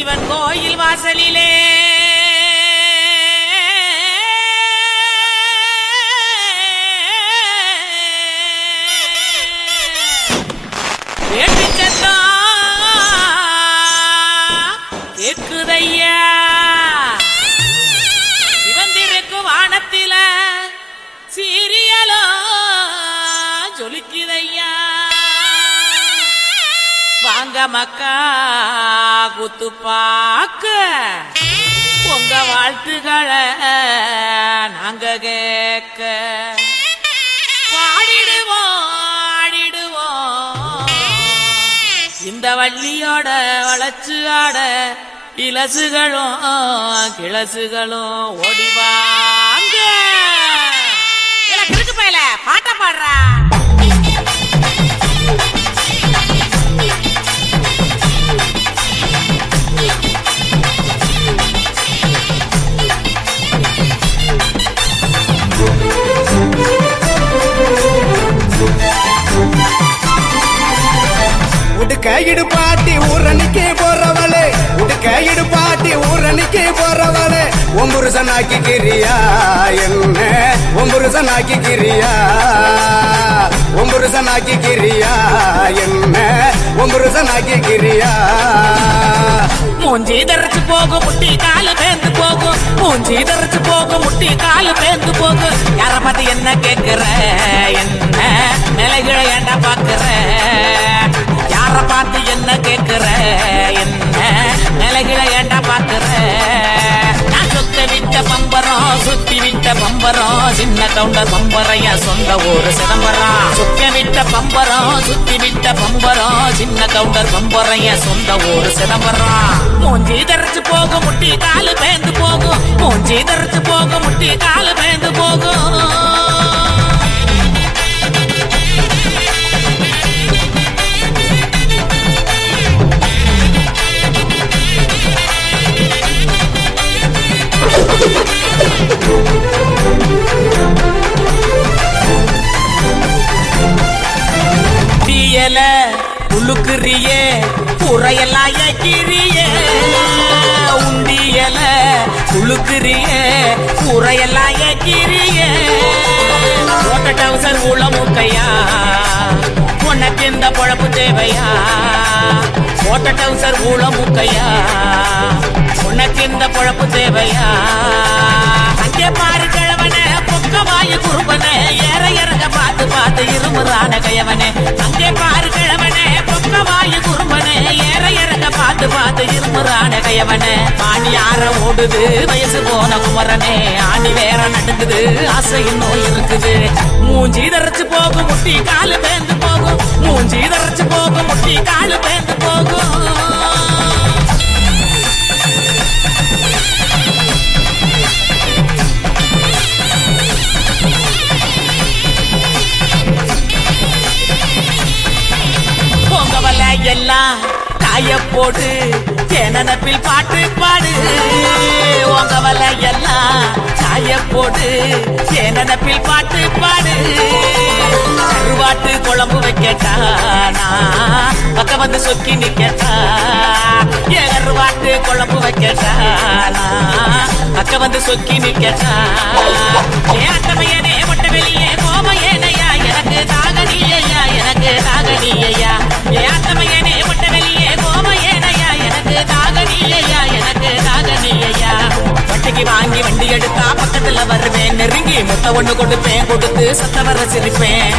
சிவன் கோயில் வாசலிலே வேட்டு சத்தம் கேக்குதையா. சிவந்திருக்கும் வானத்தில சீரியலோ ஜொலிக்குதையா. வாங்க மக்கா குத்து பாக்க உங்க வாழ்த்துக்களை நாங்க கேட்க பாடிடுவோம் ஆடிடுவோம். இந்த வள்ளியோட வளர்ச்சி ஆட இலசுகளும் கிளசுகளும் ஓடிவாங்க. கிறுக்கு பையல பாட்ட பாடுறா. உடுக்கையிடு பாட்டி ஊரணிக்கு போறவளே, உடுக்கையிடு பாட்டி ஊரணிக்கு போறவளே, ஒம்புருசனாக்கி கிரியா என்ன ஒம்புருசனாக்கி கிரியா, ஒம்புருசனாக்கி கிரியா என்ன ஒம்புருசனாக்கி கிரியா. மூஞ்சி தரைச்சு போகும் முட்டி காலு பேந்து போகும், மூஞ்சி தரைச்சு போகும் முட்டி காலு பேந்து போகும். யார பார்த்து என்ன கேட்கிற என்ன நிலைகளை ஏண்டா பாக்குற, யார பார்த்து என்ன கேட்கிற என்ன நிலைகளை ஏண்டா பாக்குற. நான் சொத்த விட்ட பம்பரம் சுத்தி விட்ட பம்பரம் சின்ன கவுண்டர் பம்பரையா சொந்த ஊரு சிதம்பரம். சுத்த விட்ட பம்பரம் சுத்தி விட்ட பம்பரம் சின்ன கவுண்டர் பம்பரையா சொந்த ஊரு சிதம்பரம். மூஞ்சி தரைச்சு போகும் முட்டி காலு பேந்து போகும், மூஞ்சி தரைச்சு போகும் முட்டி காலு பேந்து போகும். தீயல உழுக்குறியே குறையெல்லாம் ஏக்கிறியே, உண்டியல உழுக்குறியே குறையெல்லாம் ஏக்கிறியே. போட்ட டவுசர் உளமுக்கையா உனக்கு இந்த பொழப்பு தேவையா, போட்ட டவுசர் உளமுக்கையா உனக்கு இந்த பொழப்பு தேவையா. அங்கே பாரு கிழவன பொக்கவாயு குறும்பன ஏற இறங்க பார்த்து பார்த்து இருமுறான கயவனே. அங்கே பாரு கிழவன பொக்கவாயு குறும்பன ஏற இறங்க பார்த்து பார்த்து இருமுறான கயவனே. ஆணி ஆற ஓடுது வயசு போன குமரனே, ஆணி வேற நடுக்குது ஆசை இன்னும் இருக்குது. மூஞ்சி தரைச்சு போகும் முட்டி காலு பேந்து போகும், மூஞ்சி தரைச்சு போகும் முட்டி காலு பேந்து போகும். எல்லாம் காய போடு தேனப்பில் பாட்டு பாடு, உங்க வலை எல்லாம் காய போடு தேனப்பில் பாட்டு பாடு. கருவாட்டு குழம்பு வைக்கட்டா பக்க வந்து சொக்கி நிக்கட்டா, கருவாட்டு குழம்பு வைக்கட்டா பக்க வந்து சொக்கி நிக்கட்டா. அட்டமையனே மொட்டை வெளியே கோமையேனையா எனக்கு தாகனியா எனக்கு தாகனியா. ஆட்டமையனே மொட்டை வெளியே கோமையேனையா எனக்கு தாகனியா எனக்கு தாகனியா. வட்டிக்கு வாங்கி வண்டி எடுத்தா பக்கத்துல வருவேன், நெருங்கி முத்த ஒண்ணு கொடுப்பேன் கொடுத்து சத்த வர சிரிப்பேன்.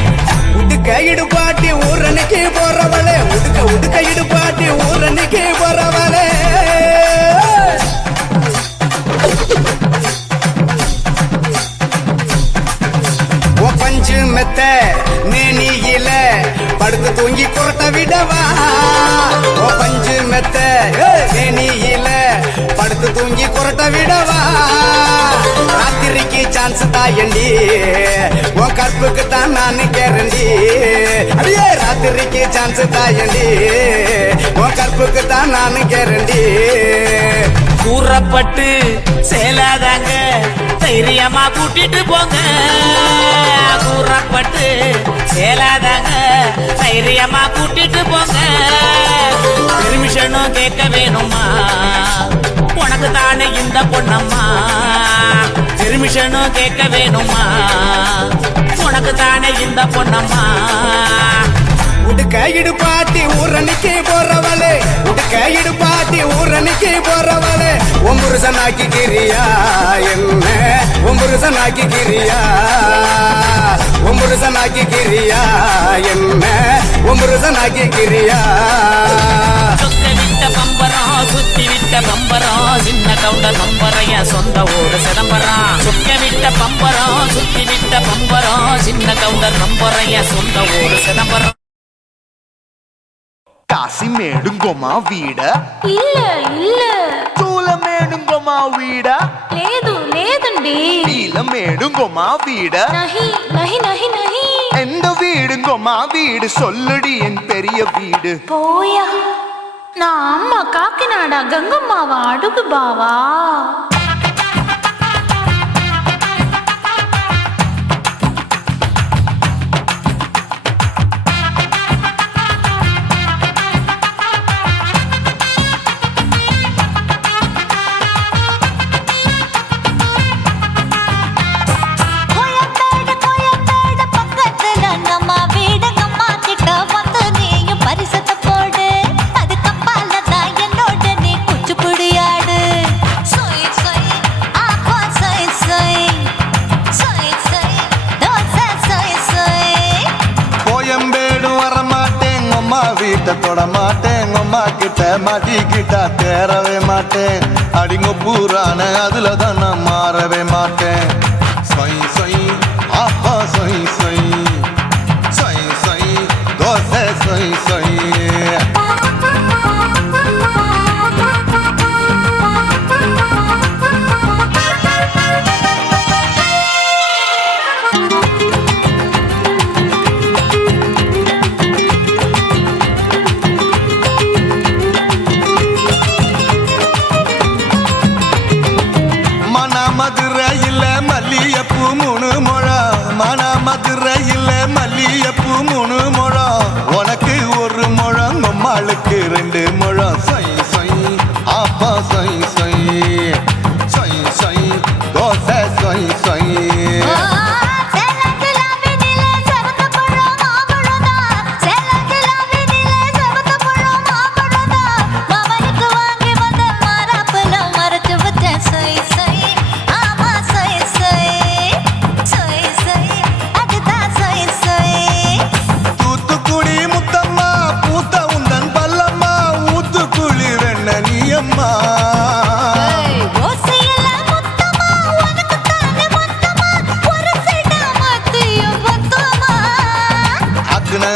உடுக்கையிடு பாட்டி ஊரணிக்கு போறவளே, உடுக்கையிடு பாட்டி ஊரணிக்கு போறவளே. பஞ்சு மெத்த நேனியில படுத்து தூங்கி குரட்ட விடவா, பஞ்சு மெத்த நேனியில படுத்து தூங்கி குரட்ட விடவா. ராத்திரிக்கு சான்ஸ் தாயண்டி உன் கற்புக்கு தான் நான் கேரண்டி, அடியே ராத்திரிக்கு சான்ஸ் தாயண்டி உன் கற்புக்கு தான் நான் கேரண்டி. கூறப்பட்டு சேலாதாங்க தைரியமா கூட்டிட்டு போங்க கூறப்பட்டு சேலாதாங்க தைரியமா கூட்டிட்டு போங்க பெர்மிஷனும் கேட்க வேணுமா உனக்கு தானே இந்த பொண்ணம்மா பெர்மிஷனும் கேட்க வேணுமா உனக்கு தானே இந்த பொண்ணம்மா உடுக்க இடுபாட்டி ஊரணிக்கு போறவளே உடுக்க இடுபாட்டி ஊரணிக்கு போறவளே ஒம்புருசனாக்கி கிரியா என்ன ஒம்புருசனாக்கி கிரியா ஒம்புருசனாக்கி கிரியா என்ன ஒம்புருசனாக்கி கிரியா சொத்த விட்ட பம்பரம் சுத்தி விட்ட பம்பரம் சின்ன கவுண்டர் பம்பரைய சொந்த ஊரு சிதம்பரம் சொக்க விட்ட பம்பரம் சுத்தி விட்ட பம்பரம் சின்ன கவுண்டர் பம்பரைய சொந்த ஊரு சிதம்பரம் కాశీమేడుంగోమా వీడ இல்ல இல்ல చూలమేడుంగోమా వీడ లేదు లేదండి నీలమేడుంగోమా వీడ நஹி நஹி நஹி நஹி எந்த வீடுங்கோமா வீடு சொல்லுடி என் பெரிய வீடு போயா நான் அம்மா காக்கிநாடா கங்கம்மாவா அடுகு பாவா வீட்டை தொட மாட்டேன் அம்மா கிட்ட மாட்டிக்கிட்டா தேரவே மாட்டேன் அடிங்க பூரான அதுல தான் நான் மாறவே மாட்டேன் சொய் சொய் ஆப்பா சொய் சொய் சொய் சொய் தோசை சொய் சொய் மதுரையில் மல்லியப்பூ 3 முழம் மன மதுரையில் மல்லியப்பூ 3 முழம் உனக்கு 1 முழம் நம்மளுக்கு 2 முழம் சொய் சொய் ஆப்பா சொய் சொய் சொய் சொய் தோசை சொய் சொய்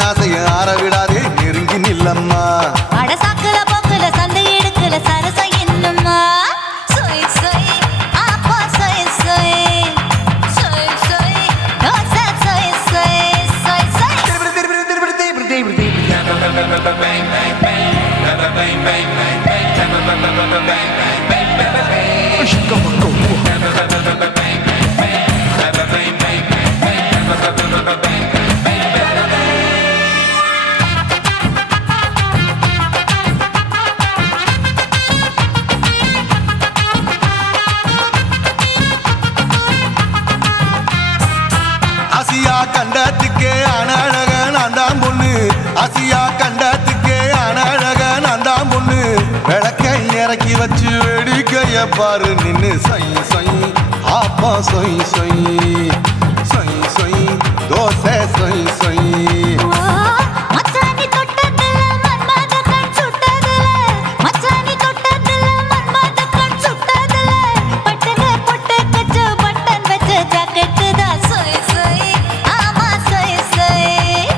ஆசைய ஆற விடாதே நெருங்கி நில்லம்மா அட சாக்குல போக்குல சந்தை எடுக்கல சரச என்னம்மா சொய் சொய் ஆப்பா சொய் சொய் சொய் சொய் தோசை சொய் சொய் சொய் சொய் ஆசியா கண்டத்துக்கே அனழக நான் தான் பொண்ணு ஆசியா கண்டத்துக்கே அனழக நான் தான் பொண்ணு விளக்கை இறக்கி வச்சு வேடிக்கைய பாரு நின்னு சொய் சொய் ஆப்பா சொய் சொய் சொய் சொய் தோசை சொய் சொய் மச்சானி தொட்டதுல மன்மத கண் சுட்டதுல மச்சானி தொட்டதுல மன்மத கண் சுட்டதுல பட்டன பொட்டு கச்சு பட்டன் வச்ச ஜாக்கெட் தான் சொய் சொய் ஆமா சொய் சொய்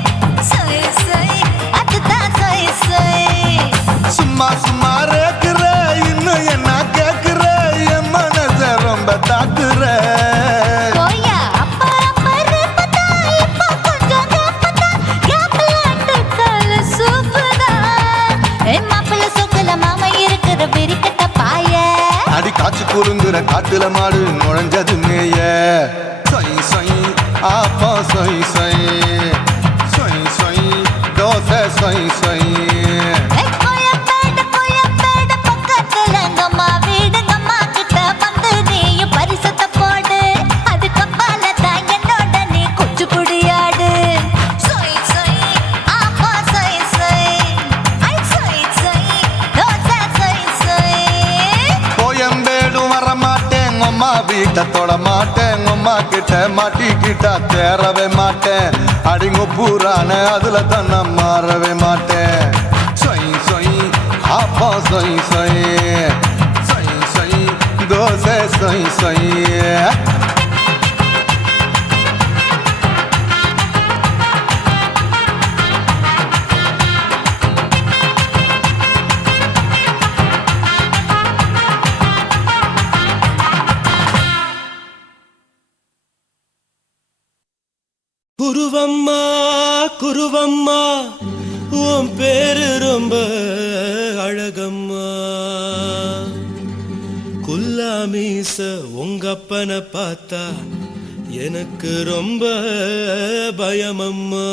சொய் சொய் அதுதான் சொய் சொய் சும்மா சும்மா ரேக்குற இன்னும் என்ன கேக்குற என் மனச ரொம்ப தாக்குற போயா அப்பா அப்பா ரப்பதா இப்ப கொஞ்சம் குலுங்குற காட்டுல மாடு நுழைஞ்சது மேய சொய் சொய் ஆப்பா சொய் சொய் சொய் சொய் தோசை சொய் சொய் கோயம்பேடு பக்கத்துல எங்கம்மா வீடு அம்மா கிட்ட வந்து நீயும் பரிசத்தை போடு அது கப்பால தான் என்னோட நீ குச்சி புடியாடு சொய் சொய் ஆப்பா சொய் சொய் ஐ சொய் சொய் தோசை சொய் சொய் கோயம்பேடு வரமாட்டேன் அம்மா வீட்டை தொட மாட்டேன் அம்மா கிட்ட மாட்டிக்கிட்டா தேரவே மாட்டேன் அடிங்க பூரான அதுல தான் நான் மாறவே மாட்டேன் சொய் சொய் ஆப்பா சொய் சொய் சொய் சொய் தோசை சொய் சொய் குருவம்மா குருவம்மா உன் பேரு ரொம்ப அழகம்மா குல்லாமீச உங்கப்பனை பார்த்தா எனக்கு ரொம்ப பயமம்மா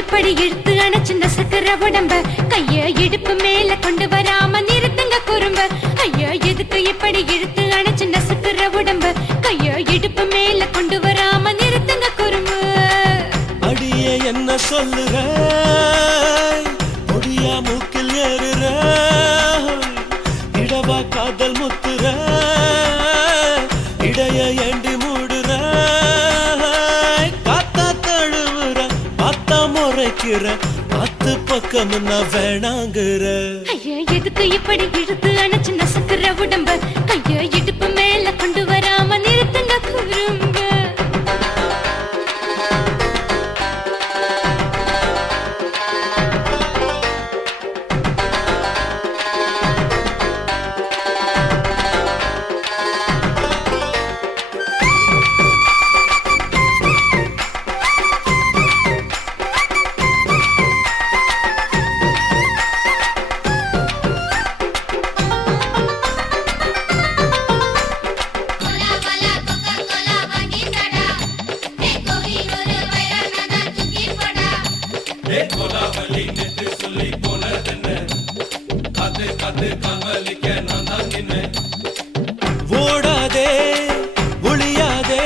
இப்படி இழுத்து அணைச்சு நசுக்கிற உடம்ப கைய இடுப்பு மேல கொண்டு வராம நிறுத்துங்க குறும்ப ஐயா எதுக்கு இப்படி இழுத்து அணைச்சு நசுக்கிற உடம்ப கைய இடுப்பு மேல கொண்டு வராம நிறுத்துங்க குறும்பு அடிய என்ன சொல்லுற ஒடியா மூக்கில் ஏறுற இடவா காதல் முத்துற இடைய ஏண்டி மூடுற காத்தா தழுவுற பார்த்தா முறைக்கிற பத்து பக்கம் நான் வேணாங்குற ஐயா எதுக்கு இப்படி இழுத்து அணைச்சு நசுக்கிற உடம்ப கைய இடுப்பு மேல கொண்டு வராம நிறுத்துங்க குறும்ப ஓடாதே ஒளியாதே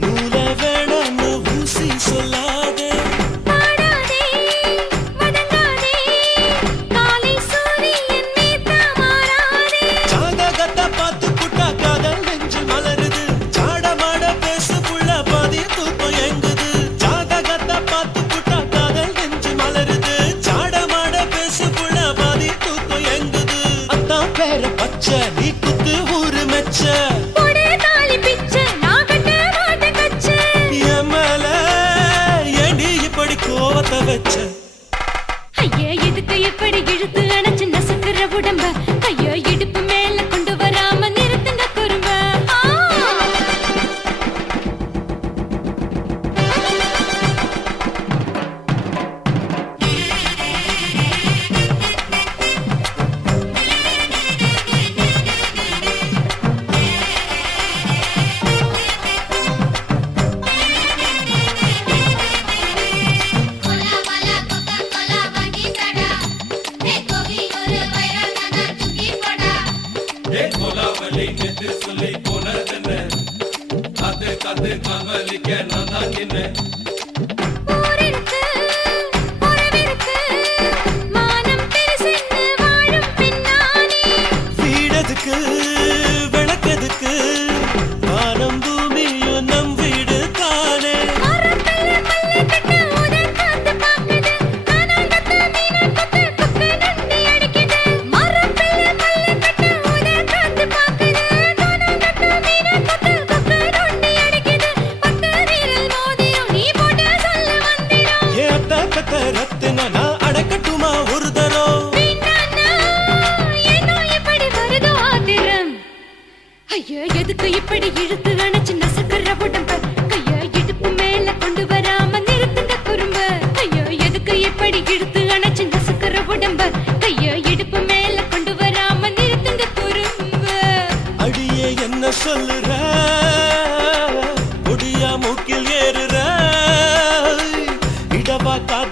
நூல வேணான்னு ஊசி சொல்லாதே பாடாதே வதங்காதே காலை சூரியன் மீத மாறாதே ஜாதகத்தை பார்த்து புட்டா காதல் நெஞ்சு மலருது சாடமாட பேசு புள்ள பாதி தூக்கம் எங்குது ஜாதகத்தை பார்த்து புட்டா காதல் நெஞ்சு மலருது சாடமாட பேசு புள்ள பாதி தூக்கம் எங்குது அத்தான் பேர பச்சை நீ குத்து ஊரு மெச்ச போடே தாலி பிச்சை நான் கட்ட மாட்ட கச்சை என் மேல ஏண்டி இப்படி கோவத்தை வச்ச ஐயா எதுக்கு இப்படி இழுத்து அணைச்சு நசுக்கிற உடம்ப கையோ இடுப்பு மேல கொண்டு வராம நிறுத்துங்க குறும்ப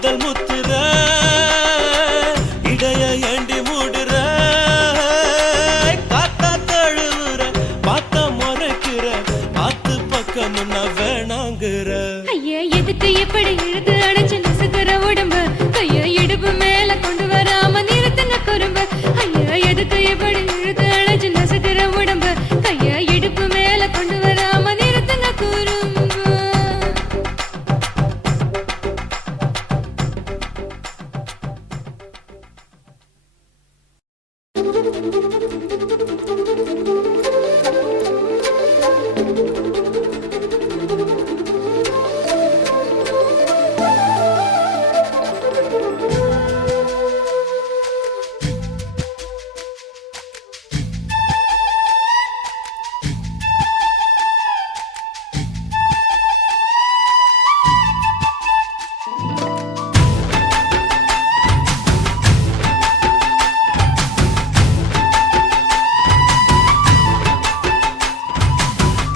காதல் முத்துற இடைய ஏண்டி மூடுற காத்தா தழுவுற பார்த்த முறைக்கிற பார்த்து பக்கம் வேணாங்கிற ஐயா எதுக்கு இப்படி இழுத்து அடைச்சு நசுக்கிற உடம்பு கைய இடுப்பு மேல கொண்டு வராம நிறுத்துங்க குறும்பு ஐயா எதுக்கு இப்படி இழுத்து அடைச்சு நசுக்கிற உடம்பு கைய இடுப்பு மேல கொண்டு வராம நிறுத்துங்க குறும்பு.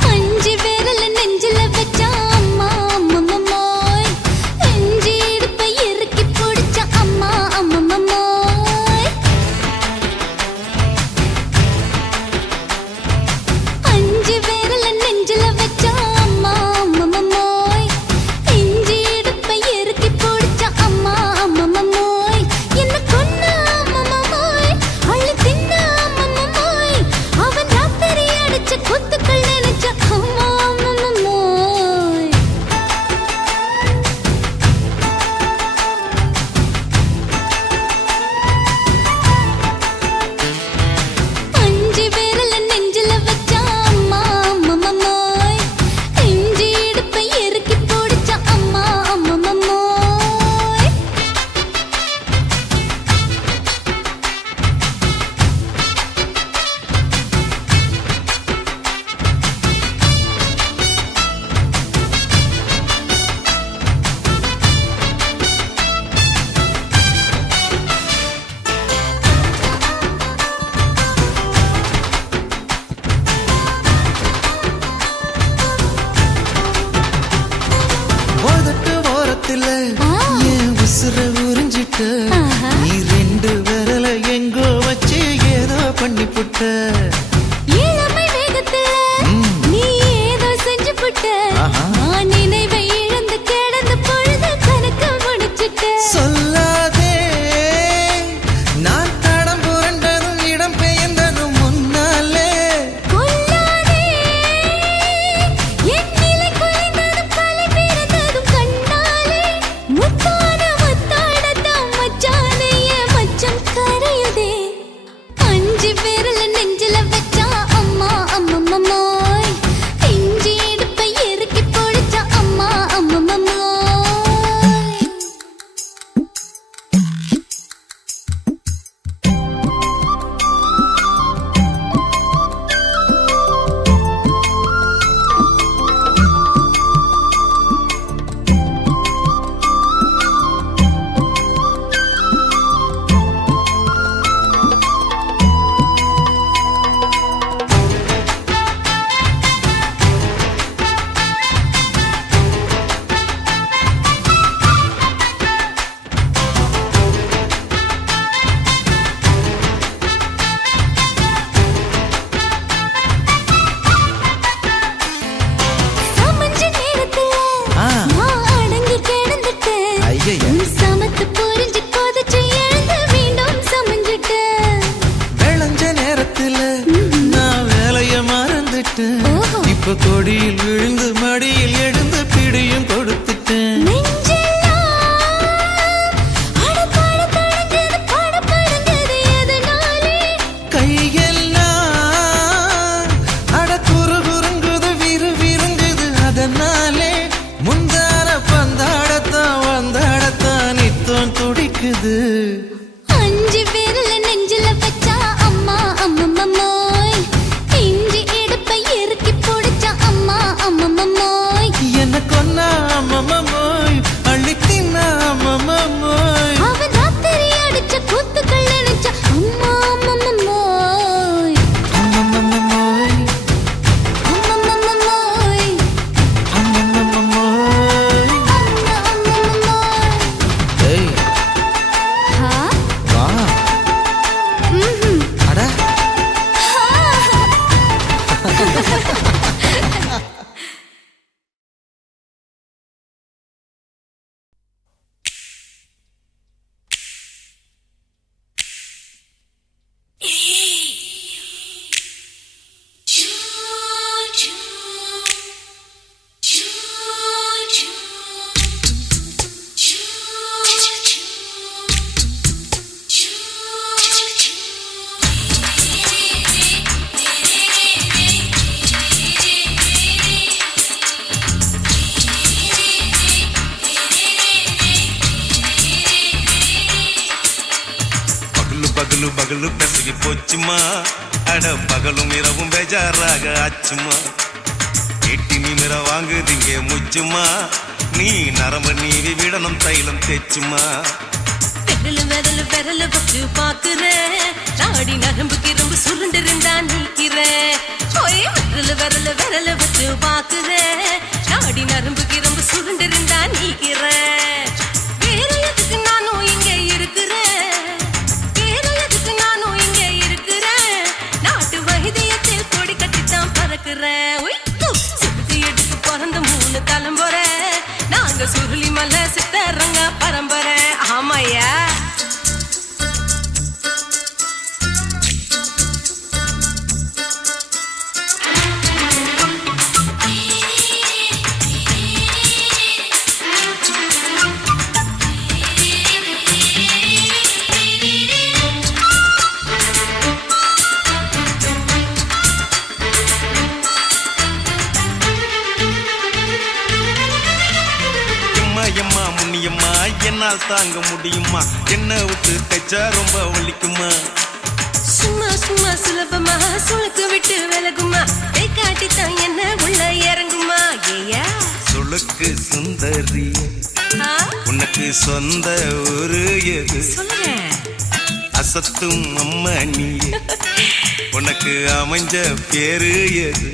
அஞ்சு விரல நெஞ்சில வச்சா அம்மா அம்மம்மோய் அஞ்சு இடுப்பை இறுக்கி பிடிச்சா அம்மா அம்மம்மோய் அஞ்சு விரல நெஞ்சில வச்சா அம்மா அம்மம்மோய் அஞ்சு இடுப்பை இறுக்கி பிடிச்சா அம்மா அம்மம்மோய் என்ன கொன்ன அம்மம்மோய் அள்ளி தின்ன அம்மம்மோய் அவன் ராத்திரி அடிச்ச குத்துக்கள் நினைச்ச அம்மா அம்மம்மோய் அஞ்சு விரல நெஞ்சில வச்சா அம்மா அம்மம்மோய் அஞ்சு இடுப்பை இறுக்கி பிடிச்சா அம்மா அம்மம்மோய் உதட்டு ஓரத்துல என் உசுர உறிஞ்சிட்ட ஆஹா. நீ ரெண்டு விரல எங்கோ வச்சு ஏதோ பண்ணி புட்ட இளமை வேகத்துல நீ ஏதோ செஞ்சு புட்ட ஆஹா. நான் நினைவை இழந்து கிடந்த பொழுது கணக்கு முடிச்சிட்ட சொல்லாதே நான் தடம் புரண்டதும் இடம் பெயர்ந்ததும் முன்னாலே கொல்லாதே என் நிலை குறைந்ததும் கலை பிறந்ததும் கண்ணாலே முத்தான முத்தாடத்தான் மச்சானைய மச்சம் கரையுதே அஞ்சு விரல நெஞ்சில வச்சா அம்மா அம்மம்மோய் இஞ்சி இடுப்பை இறுக்கி பிடிச்சா அம்மா அம்மம்மோய் சமஞ்ச நேரத்துல ஆ. நான் அடங்கி கிடந்துட்டேன் ஐயைய. உன் சமத்து புரிஞ்சு கொதிச்சு எழுந்து மீண்டும் சமஞ்சிட்டேன் விளைஞ்ச நேரத்துல நான் வேலைய மறந்துட்டேன் ஓஹோ. இப்ப கொடியில் விழுந்து மடியில் எழுந்து பிடியும் கொடுத்துட்டேன் நெஞ்செல்லாம் அடப்பாட தடஞ்சது படபடங்குது எதனாலே கையெல்லாம் அட குறுகுறுங்குது விறுவிறுங்குது அதனாலே முந்தான பந்தாடத்தான் வந்தாடத்தான் நித்தம் துடிக்குது அஞ்சு விரல நெஞ்சில வச்சா அம்மா அம்மம்மோய் இஞ்சி இடுப்பை இறுக்கி பிடிச்சா அம்மா அம்மம்மோய் என்ன கொன்னா அம்மம்மோய் அள்ளி தின்னா அம்மம்மோய் அவன் ராத்திரி அடிச்ச குத்துக்கள் நினைச்ச அம்மா அம்மம்மோய் அம்மம்மோய் அம்மம்மோய் அம்மம்மோய் அம்மா அம்மம்மோய் பகலு பகலு பெசகி போச்சுமா அட பகலும் இரவும் பேஜாராக ஆச்சுமா எட்டி நிமிர வாங்குதிங்க முச்சுமா நீ நரம்பு நீவி விடணும் தைலம் தேச்சுமா விரலு விரலு வச்சு பாக்குறேன் நாடி நரம்பு கிரம்பு சுருண்டிருந்தா நீக்கிறேன் ஓய் விரலு விரலு வச்சு பாக்குறேன் நாடி நரம்பு கிரம்பு சுருண்டிருந்தா நீக்கிறேன் வேற எதுக்கு நானும் இங்க இருக்கிறேன் வேற எதுக்கு நானும் இங்க இருக்கிறேன் நாட்டு வைத்தியத்தில் கொடி கட்டித்தான் பறக்கிறேன் சுத்தி எடுத்து பிறந்த 3 தலைமுறை நாங்க சுருளி மலை சித்தரங்க பரம்பரை ஆமாயா எம்மா முன்னியம்மா என்னால் தாங்க முடியுமா என்ன விட்டு தைச்சா ரொம்ப வலிக்குமா சும்மா சும்மா சுலபமா சுளுக்கு விட்டு விலகுமா கை காட்டித்தான் என்ன உள்ள இறங்குமா ஏயா சுளுக்கு சுந்தரி உனக்கு சொந்த ஊரு எது சொல்றேன் அசத்தும் அம்மா நீ உனக்கு அமைஞ்ச பேரு எது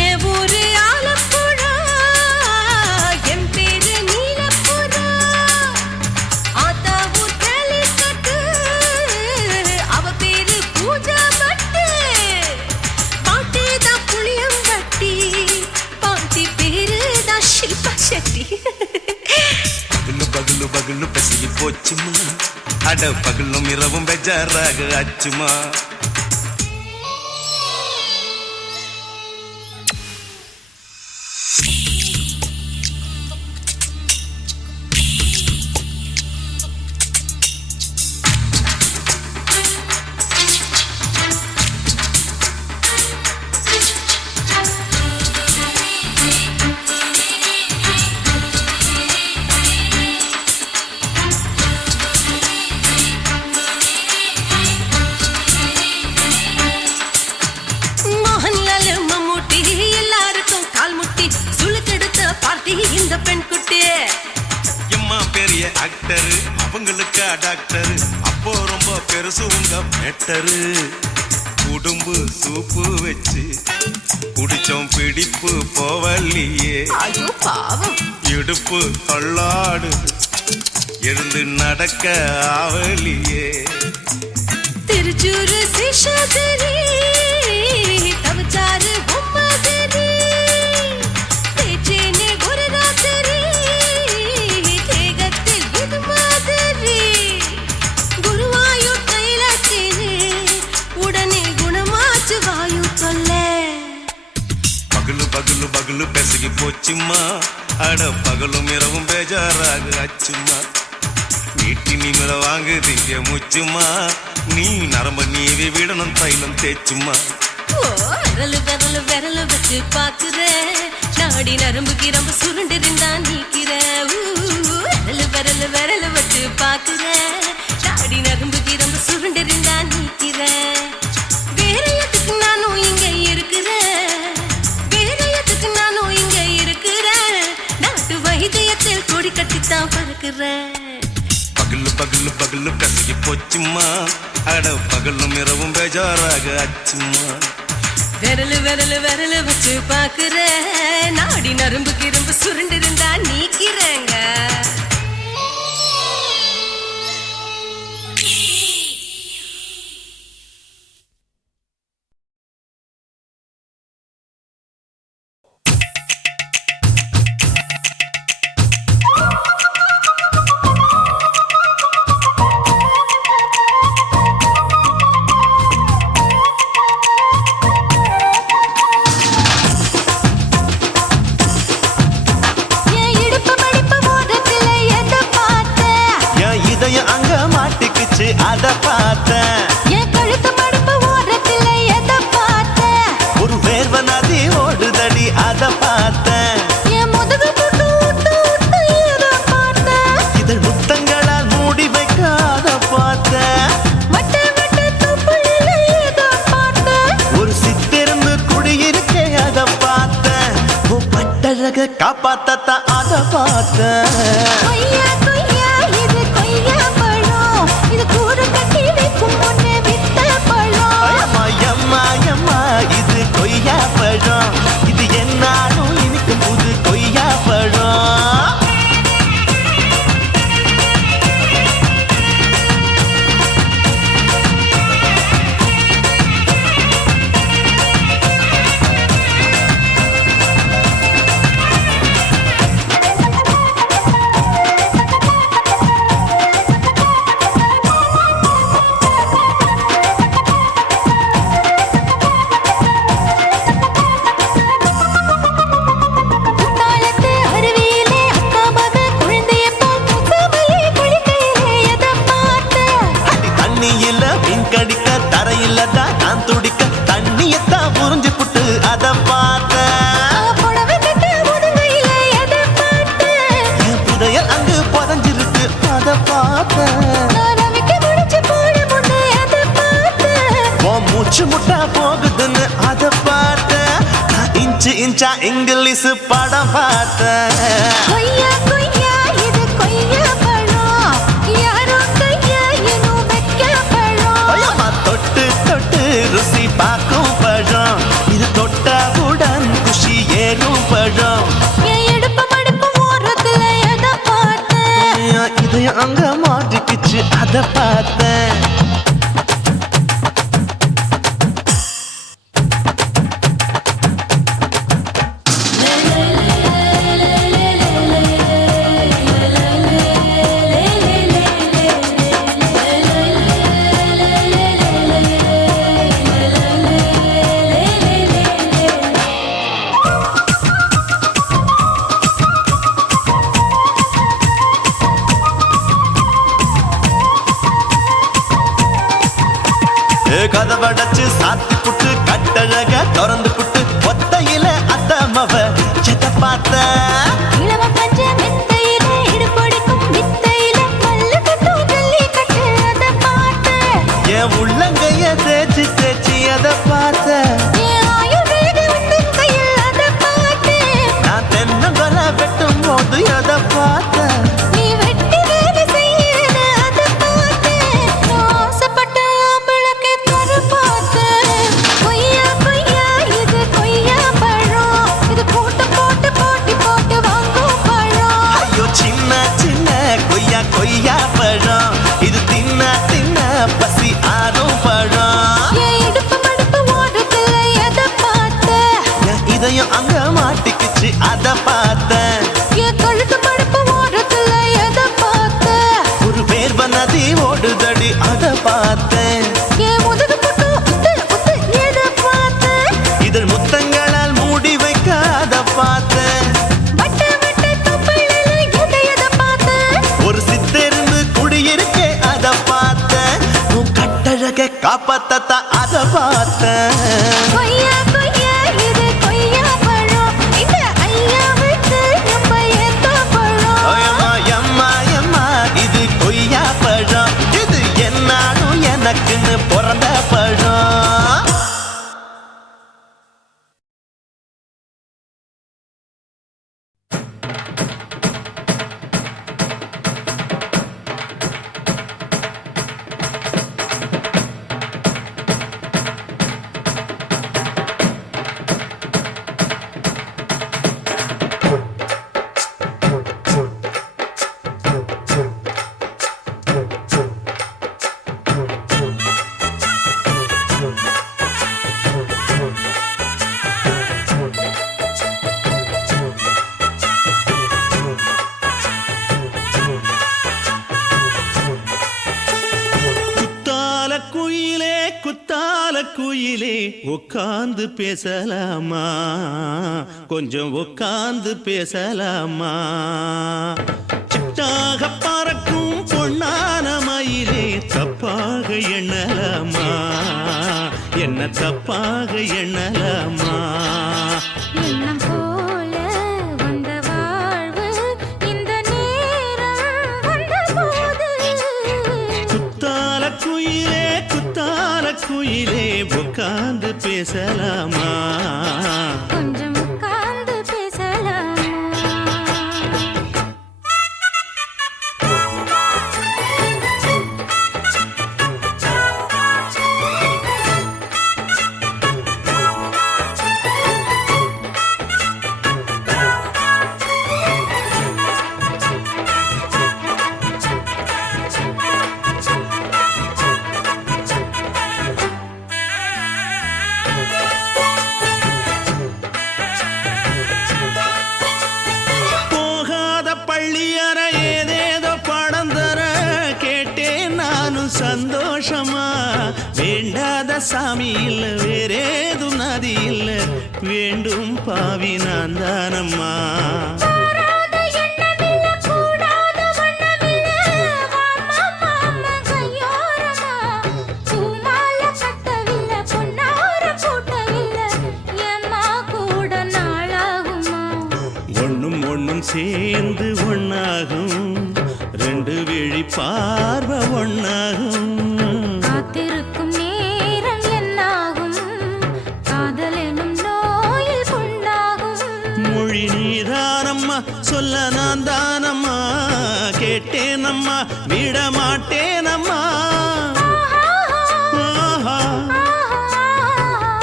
என் ஊரு ஆலப்புழா என் பேரு நீலப்புறா ஆத்தா ஊர் கேலிக்கட்டு அவ பேரு பூஜா பட்டு பாட்டி தான் புளியம் கட்டி பாட்டி பேரு தான் ஷில்பா செட்டி பகலு பகலு பகலு பசிக்கு போச்சுமா அட பகலும் இரவும் பெஜாராக ஆச்சுமா இந்த பெண் குட்டி எம்மா பெரிய ஆக்டரு அவங்களுக்கா டாக்டரு அப்போ ரொம்ப பெருசு உங்க மேட்டரு குடும்பு சூப்பு வச்சு குடிச்சோம் பிடிப்பு போவல்லையே ஐயோ பாவம் இடுப்பு தள்ளாடு எழுந்து நடக்க ஆவலியே திருச்சூரு சிஷாதிரி தவச்சாரு பொம்மதிரி தேச்சேனே ஒரு ராத்திரி தேகத்தில் இது மாதிரி குருவாயூர் தைலத்திலே உடனே குணமாச்சு வாயு சொல்ல பகலு பகலு பகலு பெசகி போச்சுமா அட பகலும் இரவும் பேஜாராக ஆச்சுமா நீட்டி நிமிர வாங்குதிங்க முச்சுமா நீ நரம்ப நீவி விடணும் தைலம் தேச்சுமா விரலு விரலு வச்சு பாக்குறேன் நாடி நரம்பு கிரம்பு சுருண்டிருந்தா நீக்கிறேன் விரலு வச்சு பாக்குறேன் நாடி நரம்பு கிரம்பு சுருண்டிருந்தா நீக்கிறேன் வேற எதுக்கு நானும் இங்க இருக்கிறேன் வேற எதுக்கு நானும் இங்க இருக்கிறேன் நாட்டு வைத்தியத்தில் கொடி கட்டித்தான் பறக்கிறேன் பகலு பகலு பகலு கசகி போச்சுமா அட பகலும் இரவும் பேஜாராக ஆச்சுமா விரலு வச்சு பாக்குறேன் நாடி நரம்பு கிரம்பு சுருண்டிருந்தா நீக்கிறேங்க அத பார்த்தேன் என் கழுத்து மடுப்பு ஓரத்துல எதை பார்த்தேன் ஒரு வேர்வ நதி ஓடுதடி அத பார்த்தேன் என் முதுகு புட்டு விட்டு விட்டு எதை பார்த்தேன் இதழ் முத்தங்களால் மூடி வைக்க அத பார்த்தேன் காப்பாத்தத்தான் அத பார்த்தேன். கொய்யா கொய்யா இது கொய்யா பழம், இது கூடு கட்டி வைக்கும் முன்னே வித்த பழம். அம்மா எம்மா எம்மா இது கொய்யா பழம், இது என்னாலும் இனிக்கும் புது கொய்யா பழம். குத்தாலத்து அருவியிலே அக்கா மக குழந்தைய போல் முகமலே குளிக்கையிலே எதை பார்த்த? அடி தண்ணியில மீன் கடிக்க தரையில தான் நான் துடிக்க தண்ணியத்தான் புரிஞ்சு புட்டு அத பார்த்தேன். புடவை கட்ட முதுகையிலே எதை பார்த்த? என் புதையல் அங்கு புதஞ்சிருக்கு அத பார்த்தேன். நான் அவிக்க முடிச்சு போட முன்னே எதை பார்த்த? உன் மூச்சு முட்டா போகுதுன்னு அத பார்த்தேன். நான் இன்ச்சு இன்ச்சா இங்கிலீஷ் படம் பார்த்தேன். கொய்யா கொய்யா இது கொய்யா பழம், யாரோ கையா இன்னும் வைக்க பழம். ஐயம்மா தொட்டு தொட்டு ருசி பார்க்கும் பழம், இது தொட்டவுடன் குஷி ஏறும் பழம். என் இடுப்பு மடுப்பு ஓரத்துல எதை பார்த்த? என் இதயம் அங்க மாட்டிக்கிச்சு அத பார்த்தேன். கதவடைச்சு சாத்தி புட்டு கட்டழக திறந்து புட்டு ஒத்தையில அத்தமவ செத்த பார்த்த. இளவ பஞ்ச மெத்தையிலே இடுப்பொடிக்கும் வித்தையிலே மல்லு கட்டும் ஜல்லிக்கட்டு அதை பார்த்த. என் உள்ளங்கைய தேய்ச்சி தேய்ச்சி அத பார்த்த. என் ஆயுர்வேத உந்தன் கையில் அதை பார்த்த. நான் தென்னங்கொலை வெட்டும் போது அத பார்த்த. நீ வெட்டி வேலை செய்யறது அதை பார்த்த. நான் ஆசைப்பட்ட ஆம்பளுக்கு தர பார்த்த. கொய்யா கொய்யா இது கொய்யா பழம், இது போட்டு போட்டு போட்டி போட்டு வாங்கும் பழம். ஐயோ சின்ன சின்ன கொய்யா கொய்யா பழம், இது தின்ன தின்ன பசி ஆறும் பழம். என் இடுப்பு மடுப்பு ஓரத்துல எதை பார்த்த? என் இதயம் அங்க மாட்டிக்கிச்சு அத பார்த்தேன். என் கழுத்து மடுப்பு ஓரத்துல எதை பார்த்த? ஒரு வேர்வ நதி ஓடுதடி அத பார்த்தேன். என் முதுகு புட்டு உத்து உத்து எதை பார்த்த? இதழ் முத்தங்களால் மூடி வைக்க அத பார்த்தேன். வட்ட வட்ட தொப்பையில எதை பார்த்த? ஒரு சித்தெரும்பு குடியிருக்கே அத பார்த்தேன். உன் கட்டழக காப்பாத்தத்தான் அத பார்த்தேன். கொய்யா கொய்யா இது கொய்யா பழம், இந்த ஐயா விட்டு நம்ம ஏத்த பழம். ஐயம்மா எம்மா எம்மா இது கொய்யா பழம், இது என்னாலும் எனக்குன்னு பிறந்த பழம். குத்தால குயிலே உட்கார்ந்து பேசலாமா, கொஞ்சம் உட்கார்ந்து பேசலாமா. சிட்டாக பறக்கும் பொன்னான மயிலே தப்பாக எண்ணலாமா, என்ன தப்பாக எண்ணலாமா. எண்ணம் போல வந்த வாழ்வு இந்த நேரம் வந்தபோது குத்தால குயிலே உட்கார்ந்து பேசலாமா, கொஞ்சம் உட்கார்ந்து பேசலாமா. சந்தோஷமா வேண்டாத சாமி இல்ல வேறேதும் நதி இல்ல வேண்டும் பாவி நான் தானம்மா மாறாத எண்ணமில்ல, கூடாத வண்ணமில்ல, வாம்மா மாமா கையோரமா. பூமால கட்டவில்ல, பொன்னார கூட்டவில்ல, ஏம்மா கூட நாளாகுமா? ஒண்ணும் ஒண்ணும் சேர்ந்து ஒண்ணாகும் ரெண்டு விழி பார்வை ஒண்ணாகும் காத்திருக்கும் நேரம் என்னாகும்? காதல் எனும் நோயில் புண்ணாகும். மொழி நீதானம்மா சொல்ல நான் தானம்மா கேட்டேனம்மா விட மாட்டேனம்மா ஆஹா.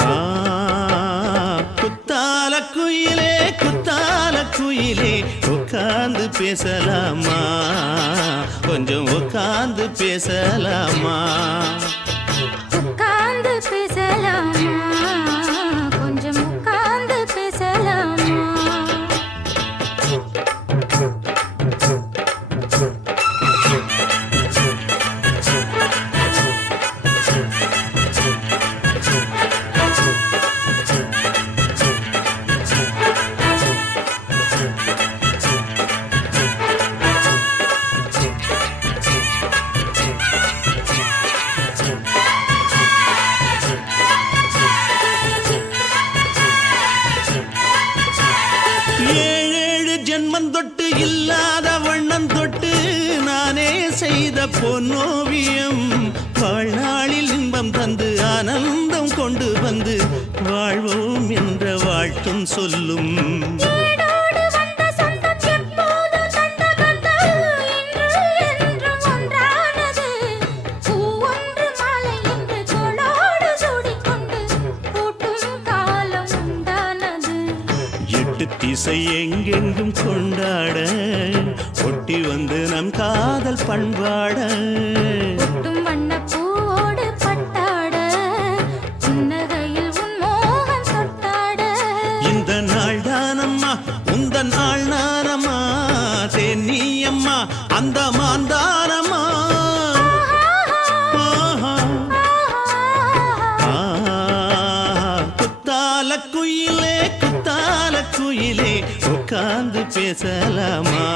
ஆ, குத்தால குயிலே குத்தால குயிலே உட்கார்ந்து பேசலாமா கொஞ்சம் உட்கார்ந்து பேசலாமா உட்கார்ந்து பேசலாமா? கொஞ்சம் உட்கார்ந்து பேசலாமா? ஏழேழு ஜென்மம் தொட்டு இல்லாத வண்ணம் தொட்டு நானே செய்த பொன்னோவியம் வாழ்நாளில் இன்பம் தந்து ஆனந்தம் கொண்டு வந்து வாழ்வோம் என்ற வாழ்த்தும் சொல்லும் ஏடோடு வந்த சொந்தம் எப்போது தந்த பந்தம் இன்று என்றும் ஒன்றானது. பூ ஒன்று மாலை என்று தோளோடு சூடிக்கொண்டு பூட்டும் காலம் உண்டானது. எட்டு திசை எங்கெங்கும் கொண்டாட ஒட்டி வந்து நம் காதல் பண்பாட ஒட்டும் வண்ணப் பூவோடு பட்டாட, புன்னகையில் உன் மோகம் தொட்டாட. இந்த நாள் தானம்மா உந்த நாள் நானம்மா தென்னியம்மா அந்த மாந்தானம்மா ஆஹா. ஆ, குத்தால குயிலே உட்கார்ந்து பேசலாமா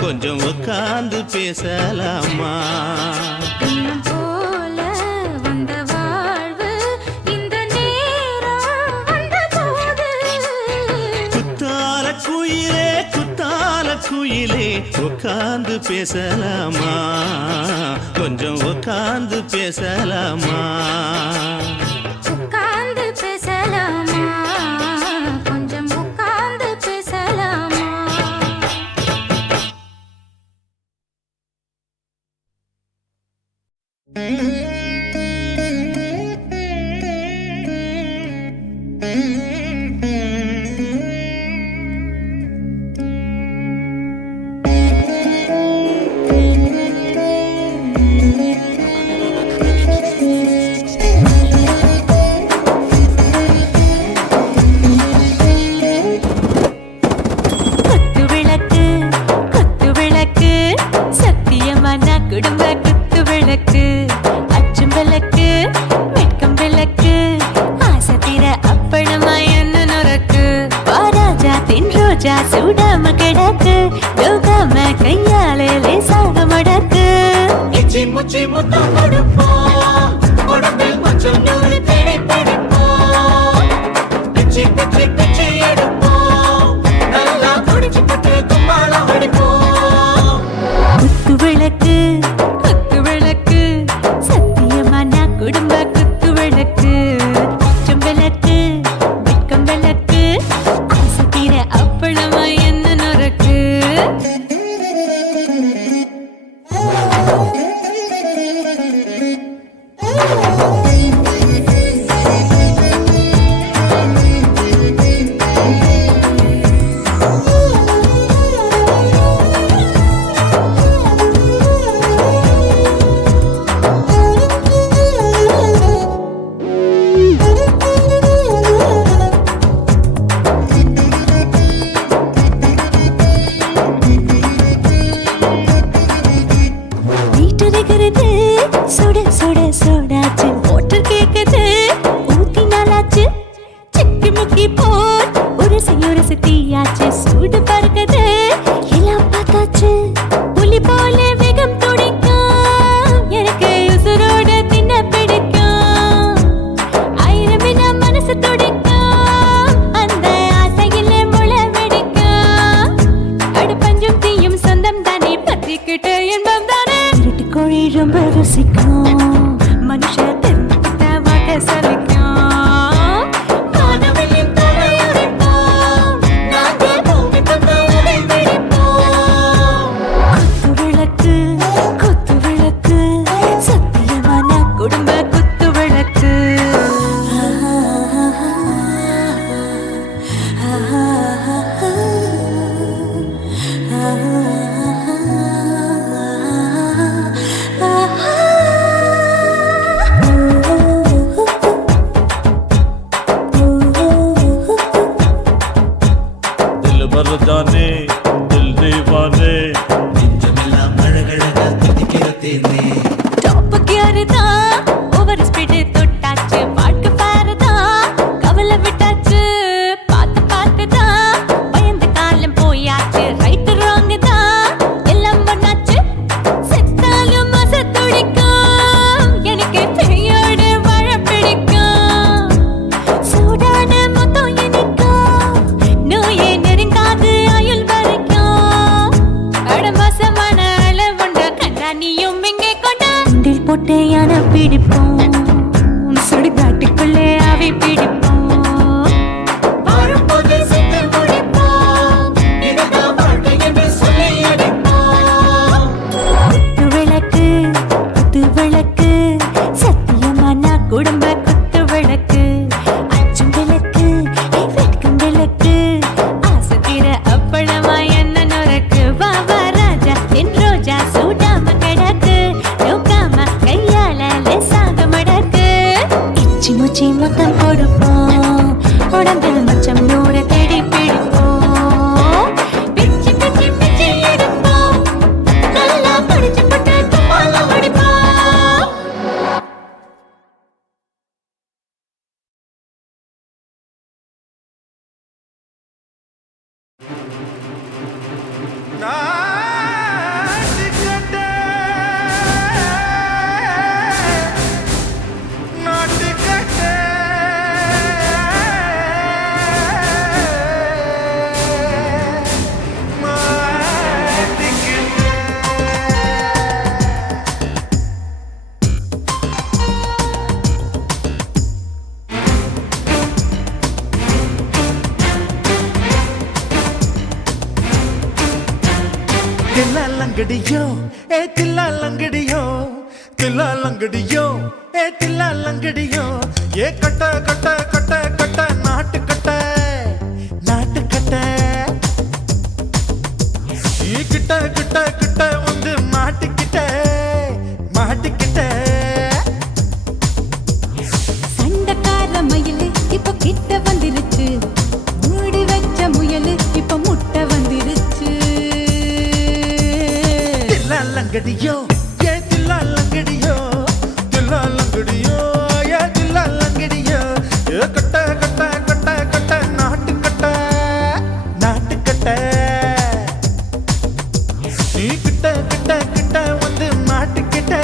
கொஞ்சம் உட்கார்ந்து பேசலாமா இன்னும் போல வந்த வாழ்வு இந்த நேரம் வந்தபோது. குத்தால குயிலே உட்கார்ந்து பேசலாமா கொஞ்சம் உட்கார்ந்து பேசலாமா உட்கார்ந்து பேசலாமா? கொஞ்சம் உட்கார்ந்து பேசலாமா? குத்து விளக்கு சத்தியமான குடும்ப குத்து விளக்கு, அச்சும் விளக்கு வெட்கம் விளக்கு, ஆசை தீர அப்பளமா என்ன நுறக்கு, வாராஜா தின் ரோஜா சூடாம கிடக்கு, யோகாம கையாலே லேசாக மடக்கு. இச்சி முச்சி முத்தம் கொடுப்போம், உடம்பில் கொஞ்சம் நூறு தேடி பிடிப்போம், பிச்சி பிச்சி பிச்சி எடுப்போம், நல்லா குடிச்சு புட்டு கும்பாலம் அடிப்போம். குத்து விளக்கு சத்தியமான குடும்ப குத்து விளக்கு, அச்சும் விளக்கு வெட்கம் விளக்கு, ஆசை தீர அப்பளமா என்ன நுறக்கு. சுட சுட சூடாச்சு மோட்டர் கேக்குது ஊத்தி நாளாச்சு சிக்கி முக்கி போட் உரசி தீயாச்சு சூடு பறக்குது எல்லாம் பார்த்தாச்சு புலி போல வேகம் துடிக்கும் எனக்கு உசுரோட தின்ன பிடிக்கும் ஆயிரம் மனசு துடிக்கும் அந்த ஆசையில முளை வெடிக்கும் அடுப்பஞ்சும் தீயும் சொந்தம் தானே பத்திக்கிட்ட இன்பம் தானே இருட்டு கோழி ரொம்ப ருசிக்கும் மனுஷ தெரிஞ்சுக்கிட்ட வாக்க சலிக்கும் வானவெளியின் தலையுரைப்போம் நாங்கள் பூமி தந்த உதை வெடிப்போம் குத்து விளக்கு சத்தியமான குடும்ப குத்து விளக்கு दिल भर जाने दिल दीवाने டாப் கியர் தான் ஓவர் ஸ்பீட் தொட்டாச்சு பாட்டு பாருதான் கவலை விட்டாச்சு பார்த்து தான் பயந்து காலம் போயாச்சு ரைட் ராங் தான் எல்லாம் பண்ணாச்சு செத்தாலும் மச துடிக்கும் எனக்கு பெரியோடு வாழ பிடிக்கும் சூடான மொத்தம் எனக்கும் நோயே நெருங்காது ஆயுள் வரைக்கும் கடமசமான அளவுண்ட கண்டானியும் இங்கே கொண்டா உண்டில் போட்டு யானை பிடிப்போம் சுடுகாட்டுக்குள்ளே அவை பிடிப்போம் வாழும்போது செத்து முடிப்போம் இதுதான் வாழ்க்கை என்று சொல்லி அடிப்போம் குத்து விளக்கு சத்தியமான குடும்ப குத்து விளக்கு அச்சும் விளக்கு வெட்கும் விளக்கு ஆசை தீர அப்பளமா என்ன நுறக்கு வா வா ராஜா என் ரோஜா சூடாம கிடக்கு நோக்காம கையால லேசாக மடக்கு இச்சி முச்சி மொத்தம் கொடுப்போம் உடம்பில் மச்சம் நூறு தேடி பிடிப்போம் பிச்சி பிச்சி பிச்சி எடுப்போம் நல்லா படிச்சு போட்டு தும்பால ஓடிப்போம் தில்லாலங்கடியோ தில்லாலங்கடியோ தில்லாலங்கடியோ தில்லாலங்கடியோ கட்ட கட்ட கட்ட கட்ட நாட்டு கட்ட கிட்ட கிட்ட கிட்ட வந்து மாட்டிக்கிட்ட சண்டக்கார மயிலு இப்ப கிட்ட வந்துருச்சு மூடி வச்ச முயலு இப்ப முட்டை வந்துருச்சு தில்லாலங்கடியோ தில்லாலங்கடியோ தில்லாலங்கடியோ தில்லாலங்கடியோ கட்ட கட்ட கட்ட கட்ட நாட்டு கட்ட நீ கிட்ட கிட்ட கிட்ட வந்து மாட்டிக்கிட்ட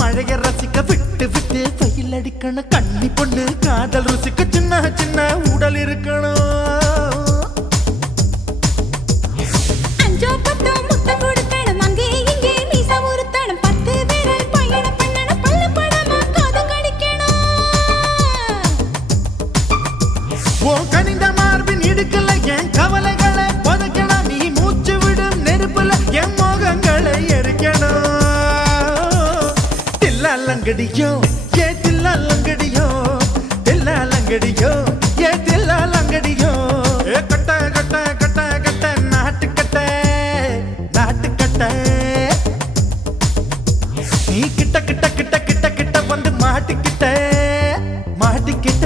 மழைய ரசிக்க விட்டு விட்டு வெயில் அடிக்கணும் கண்ணி பொண்ணு காதல் ருசிக்க சின்ன சின்ன உடல் இருக்கணும் அஞ்சோ பத்தோ முத்தம் கொடுக்கணும் அங்கே இங்கே மீசா உருத்தணும் 10 பேரை பயணம் பண்ணணும் பல்ல படமா காது கடிக்கணும் தில்லாலங்கடியோ ஏ தில்லாலங்கடியோ தில்லாலங்கடியோ ஏ தில்லாலங்கடியோ ஏ கட்ட கட்ட கட்ட கட்ட நாட்டுக்கட்ட நாட்டுக்கட்ட நீ கிட்ட கிட்ட கிட்ட கிட்ட கிட்ட வந்து மாட்டிக்கிட்ட மாட்டிக்கிட்ட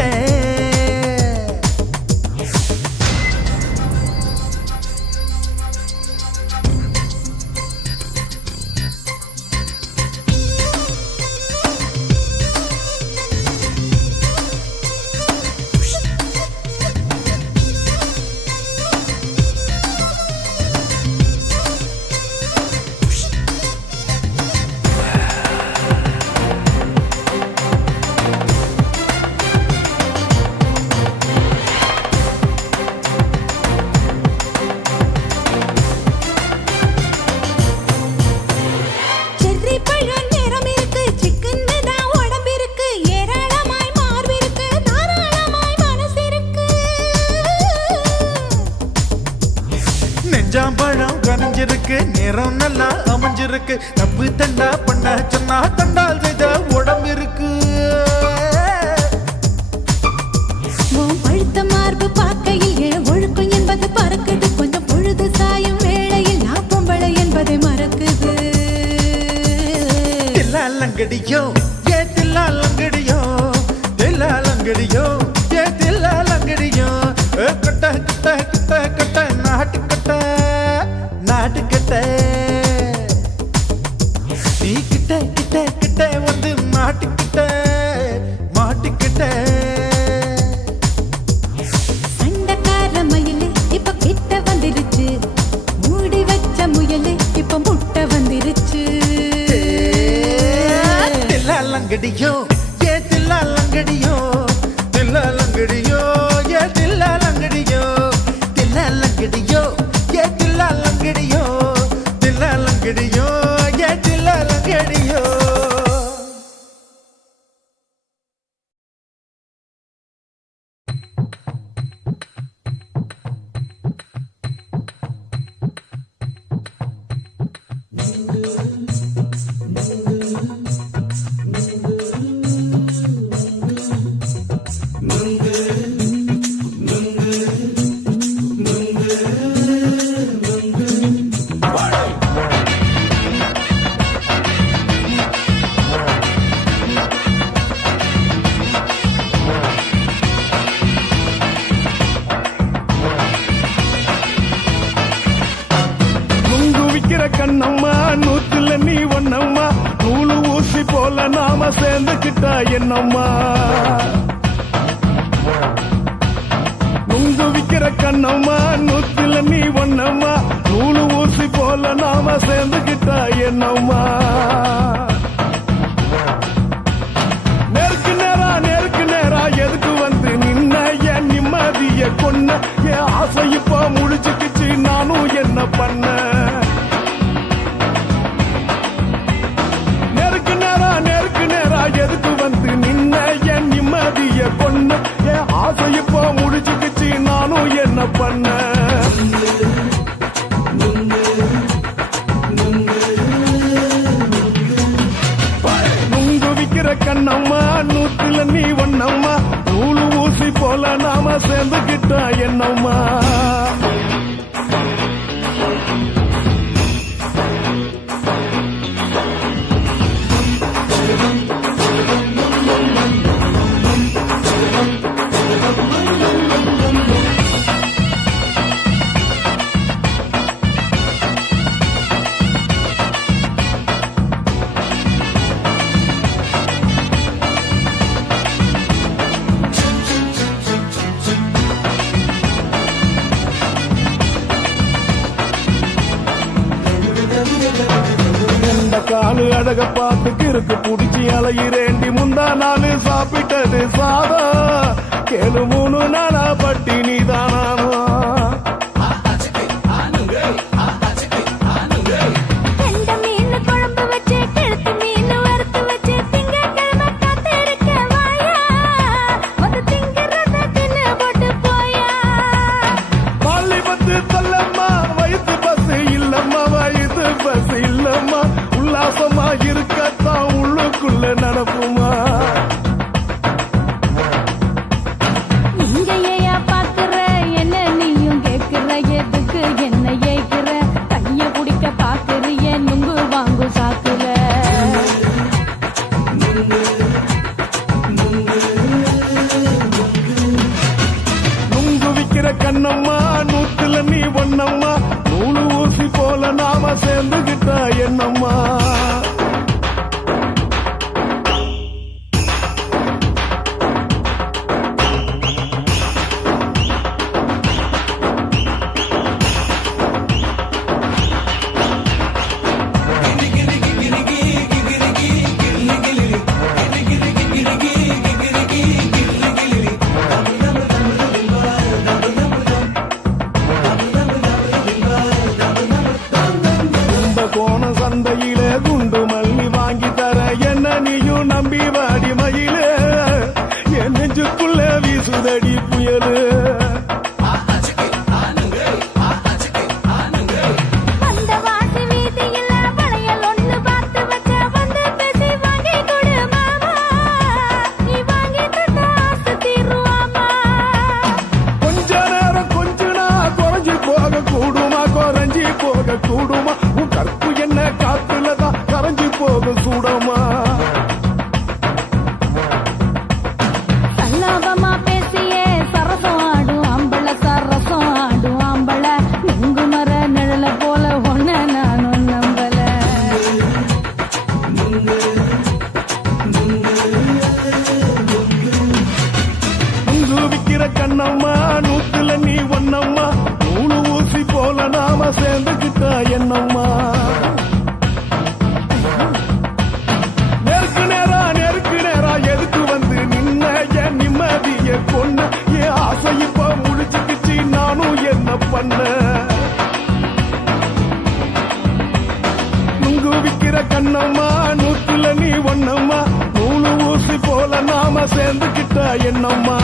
செர்ரி பழம் நிறம் இருக்கு சிக்கன்னு தான் உடம்பு இருக்கு ஏராளமாய் மார்பு இருக்கு தாராளமாய் மனசு இருக்கு நெஞ்சாம்பழம் கனிஞ்சிருக்கு நிறம் நல்லா அமைஞ்சிருக்கு தப்பு தண்டா பண்ண சொன்னா தண்டால் செய்த உடம்பு இருக்கு உன் பழுத்த மார்பு பார்க்கையில் என் ஒழுக்கம் என்பது பறக்குது கொஞ்சம் பொழுது சாயும் வேளையில் நான் பொம்பளை என்பதை மறக்குது தில்லாலங்கடியோ ஏ தில்லாலங்கடியோ தில்லாலங்கடியோ ஏ தில்லாலங்கடியோ கட்ட கட்ட கட்ட கட்ட நாட்டுக்கட்ட நாட்டுக்கட்ட நீ கிட்ட கிட்ட கிட்ட வந்து மாட்டிக்கிட்ட மாட்டிக்கிட்ட சண்டக்கார மயிலு இப்ப கிட்ட வந்துருச்சு மூடி வச்ச முயலு இப்ப முட்டை வந்துருச்சு தில்லாலங்கடியோ ஏ தில்லாலங்கடியோ தில்லாலங்கடியோ ஏ தில்லாலங்கடியோ தில்லாலங்கடியோ ஏ தில்லாலங்கடியோ தில்லாலங்கடியோ ஏ தில்லாலங்கடியோ நுங்கு விக்கிற கண்ணம்மா நூத்துல நீ ஒன்னம்மா நூலு ஊசி போல நாம சேர்ந்துக்கிட்டா என்னம்மா நுங்கு விக்கிற கண்ணம்மா நூத்துல நீ ஒன்னம்மா நூலு ஊசி போல நாம சேர்ந்துக்கிட்டா என்னம்மா நேருக்கு நேரா எதுக்கு வந்து நின்ன என் நிம்மதிய கொன்ன என் ஆசை இப்ப முழிச்சுக்கிச்சு நானும் என்ன பண்ண நேருக்கு நேரா எதுக்கு வந்து நின்ன என் நிம்மதிய கொன்ன என் ஆசை இப்ப முழிச்சுக்கிச்சு நானும் என்ன பண்ண நுங்கு விக்கிற கண்ணம்மா நூத்துல நீ ஒன்னம்மா நூலு ஊசி போல நாம சேர்ந்துக்கிட்டா என்னம்மா காலு அழக பார்த்து கிறுக்கு புடிச்சு அலையிறேண்டி முந்தா நாலு சாப்பிட்டது சாதம் கேளு 3 நாளா பட்டினி தானாமா கெண்ட மீன் குழம்பு வச்சு கெளுத்து மீன் வறுத்து வச்சு திங்கட்கிழமை காத்திருக்க வாயா வந்து திங்கிறத தின்னு போட்டு போயா பள்ளி பத்து சொல்லம்மா வயிற்று பசு இல்லம்மா வயிற்று பசு இல்லம்மா உல்லாசமா இருக்கத்தான் உள்ளுக்குள்ள நடப்பு கண்ணம்மா நூத்துல நீ ஒன்னம்மா நூலு ஊசி போல நாம சேர்ந்துகிட்டா என்னம்மா சந்தையிலே குண்டு மல்லி வாங்கி தர என்ன நீயும் நம்பி வாடி மயிலே என் நெஞ்சுக்குள்ள வீசுதடி புயலு கொஞ்ச நேரம் கொஞ்ச நான் குறைஞ்சி போக கூடுமா குறைஞ்சி போக கூடுமா உன் கற்பு என்ன காத்துலதான் கரைஞ்சி போக சூடமா சல்லாபமா பேசியே சரசம் ஆடும் ஆம்பள சரசம் ஆடும் ஆம்பள நெங்கு மர நிழல போல ஒன்ன நானும் நம்பல உங்கு விக்கிற கண்ணம்மா நூத்துல நீ ஒன்னம்மா நூலு ஊசி போல நாம சேர்ந்துகிட்டா என்னம்மா நெருக்கு நேரா எதுக்கு வந்து நின்ன என் நிம்மதிய கொன்ன என் ஆசை இப்ப முடிச்சுக்கிச்சு நானும் என்ன பண்ண நுங்கு விக்கிற கண்ணம்மா நூத்துல நீ ஒன்னம்மா நூலு ஊசி போல நாம சேர்ந்துகிட்டா என்னம்மா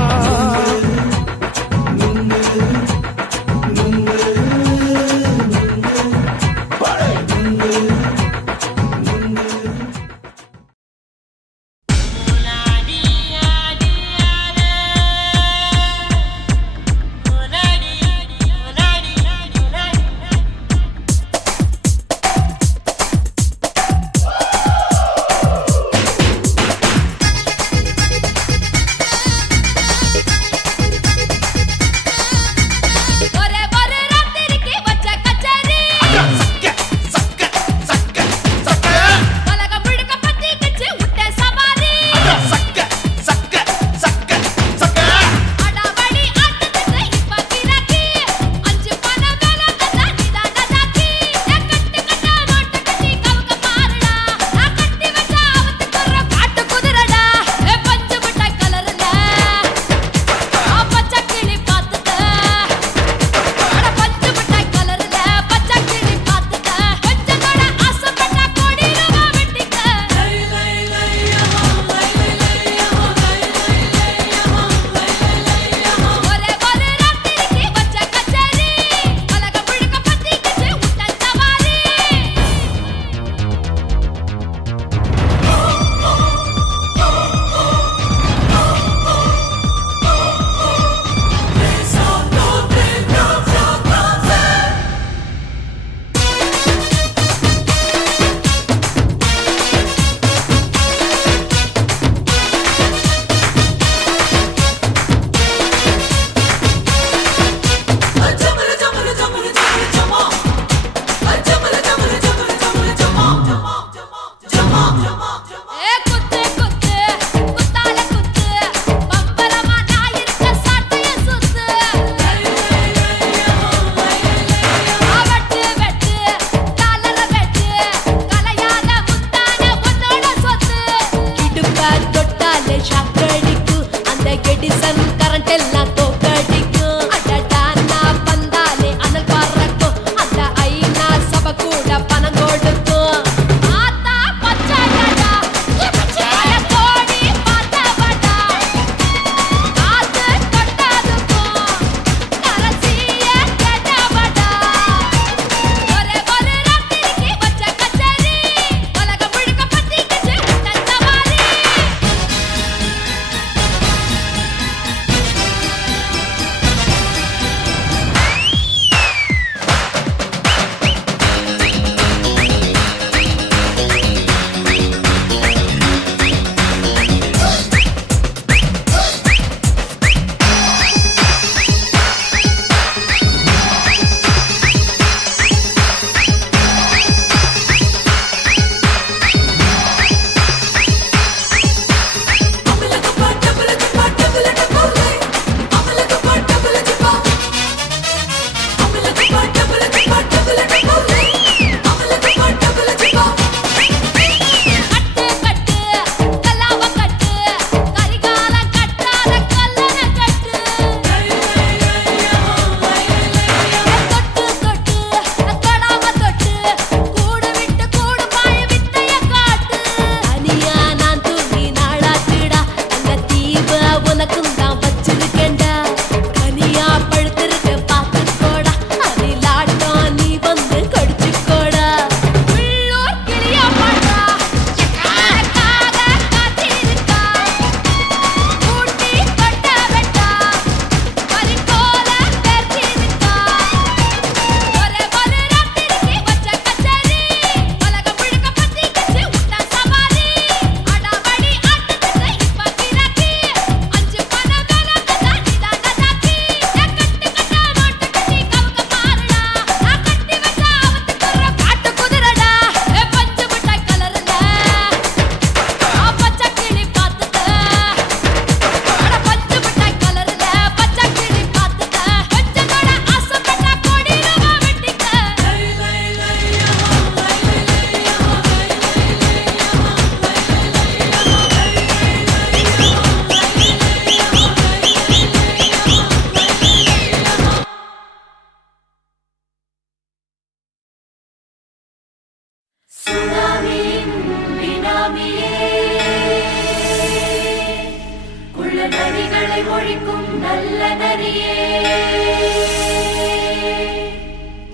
நரிகளை ஒழிக்கும் நல்ல நரியே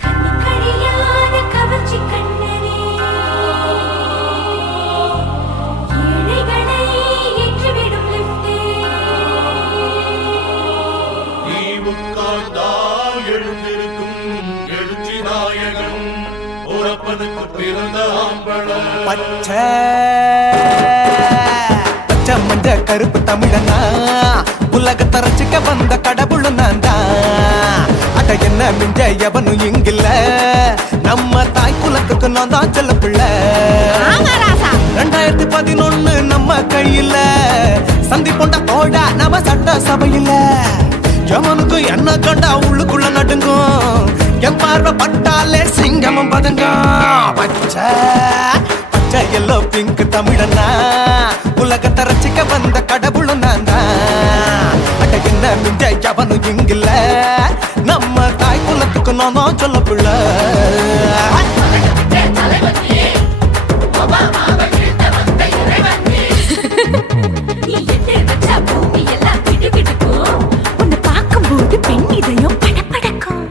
கண்ணுக்கடியான கவர்ச்சி கண்ணனே ஏழைகளை ஏற்றிவிடும் லிப்டே நீ உட்கார்ந்தால் எழுந்திருக்கும் எழுச்சி நாயகன் உறப்பனுக்கு பிறந்த ஆம்பள பச்சை மஞ்ச கருப்பு தமிழனா உலகத்தை ரசிக்க வந்த கடவுள் நான் தான். அட என்ன மிஞ்ச எவனும் இங்கில்ல, நம்ம தாய் குலத்துக்கு நான் தான் செல்ல பிள்ளை. 2011 நம்ம கையில சந்தி போண்ட தோடா நம்ம சட்ட சபையில. எவனுக்கு என்ன கண்டா உள்ளுக்குள்ள நடுங்கும், என் பார்வை பட்டாலே சிங்கமும் பதுங்கும். பச்சை பச்சை எல்லோ பிங்க் தமிழனா உலகத்தை ரசிக்க வந்த கடவுள் நான் தான். அட என்ன மிஞ்ச எவனும் இங்கில்ல, நம்ம தாய் குலத்துக்கு நான் தான் சொல்ல பிள்ளை. உன்னை பார்க்கும்போது பெண் இதயம் படபடக்கும்.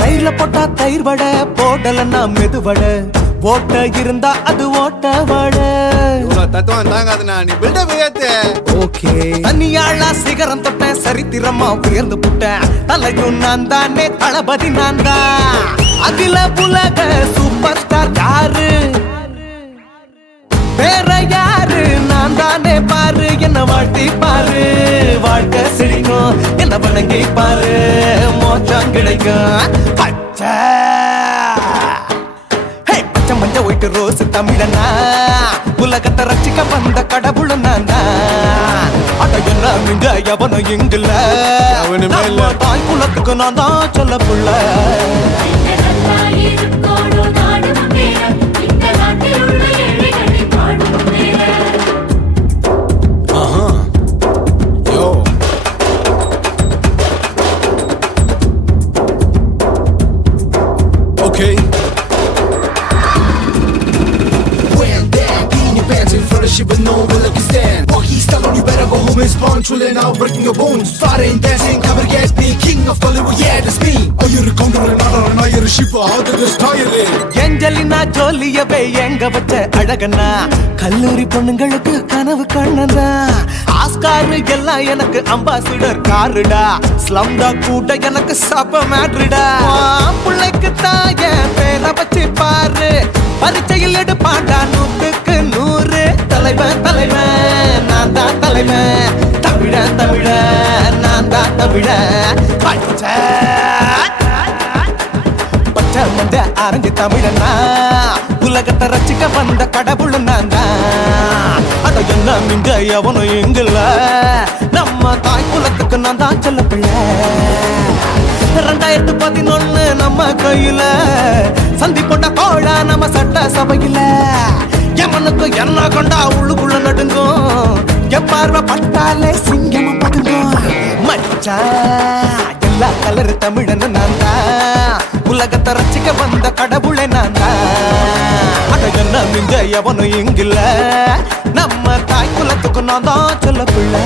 தயிர்ல போட்டா தயிர் வடை, போடலன்னா மெதுவடை, ஓட்ட இருந்தா அது ஓட்ட வடை. தத்துவம் தாங்காதுண்ணா, நீ பில்டப் ஏத்து. ஓகே தனியாளா சிகரம் தொட்டேன், சரித்திரமா உயர்ந்து புட்டேன். தலையும் நான் தானே, தளபதி நான் தான். அகில உலக சூப்பர் ஸ்டார் யாரு, வேற யாரு, நான் தானே பாரு. என்ன வாழ்த்தி பாரு, வாழ்க்கை சிரிக்கும். என்ன வணங்கி பாரு, மோச்சம் கிடைக்கும். பச்சை பச்சை மஞ்ச ஒயிட்டு ரோஸ் தமிழனா உலகத்தை ரசிக்க வந்த கடவுள் நான் தான். அட என்ன மிங்க எவனும் இங்கில்ல, அவனுமே இல்ல. நம்ம தாய் குலத்துக்கு நான் தான் சொல்ல புள்ள. Okay. When damn, beating your pants in front of shit with no will you stand. Walkie style on you better go home and spawn. Chillin' out, breaking your bones. Fighting, dancing, cover gas, be king of Hollywood, yeah, that's me. Oh, you're a counter and not you're a shipper. How did this tire it? Angelina ஜோலியவே எங்க வச்ச அழகனா, கல்லூரி பொண்ணுங்களுக்கு கனவு கண்ணனா. Oscar எல்லாம் எனக்கு ambassador காருடா, ஸ்லம்டா கூட எனக்கு சப மேட்ருடா. பிள்ளைக்கு தாய பேரை வச்சு பாரு, பரீட்சையில் எடுப்பாண்டா 100க்கு 100. தலைவன் தலைவன் நான் தான் தலைவன், தமிழன் தமிழன் நான் தான் தமிழன். பச்சை பச்சை மஞ்ச ஆரஞ்சு தமிழனா உலகத்தை ரசிக்க வந்த கடவுள் நான் தான். அட என்ன மிங்க எவனும் இங்கில்ல, நம்ம தாய் குலத்துக்கு நான் தான் சொல்ல பிள்ளை. 2011 நம்ம கையில சந்தி போட்ட கோழா நம்ம சட்ட சபையில. எமனுக்கு என்ன கொண்டா உள்ளுக்குள்ள நடுங்கும், என் பார்வை பட்டாலே சிங்கமும் பதுங்கும். மச்சான் எல்லா கலர் தமிழன்னு நான் தான், உலகத்தை ரசிக்க வந்த கடவுளை நான் தான். அட என்ன மிஞ்ச எவனும் இங்கில்ல, நம்ம தாய் குலத்துக்கு நான் தான் சொல்ல பிள்ளை.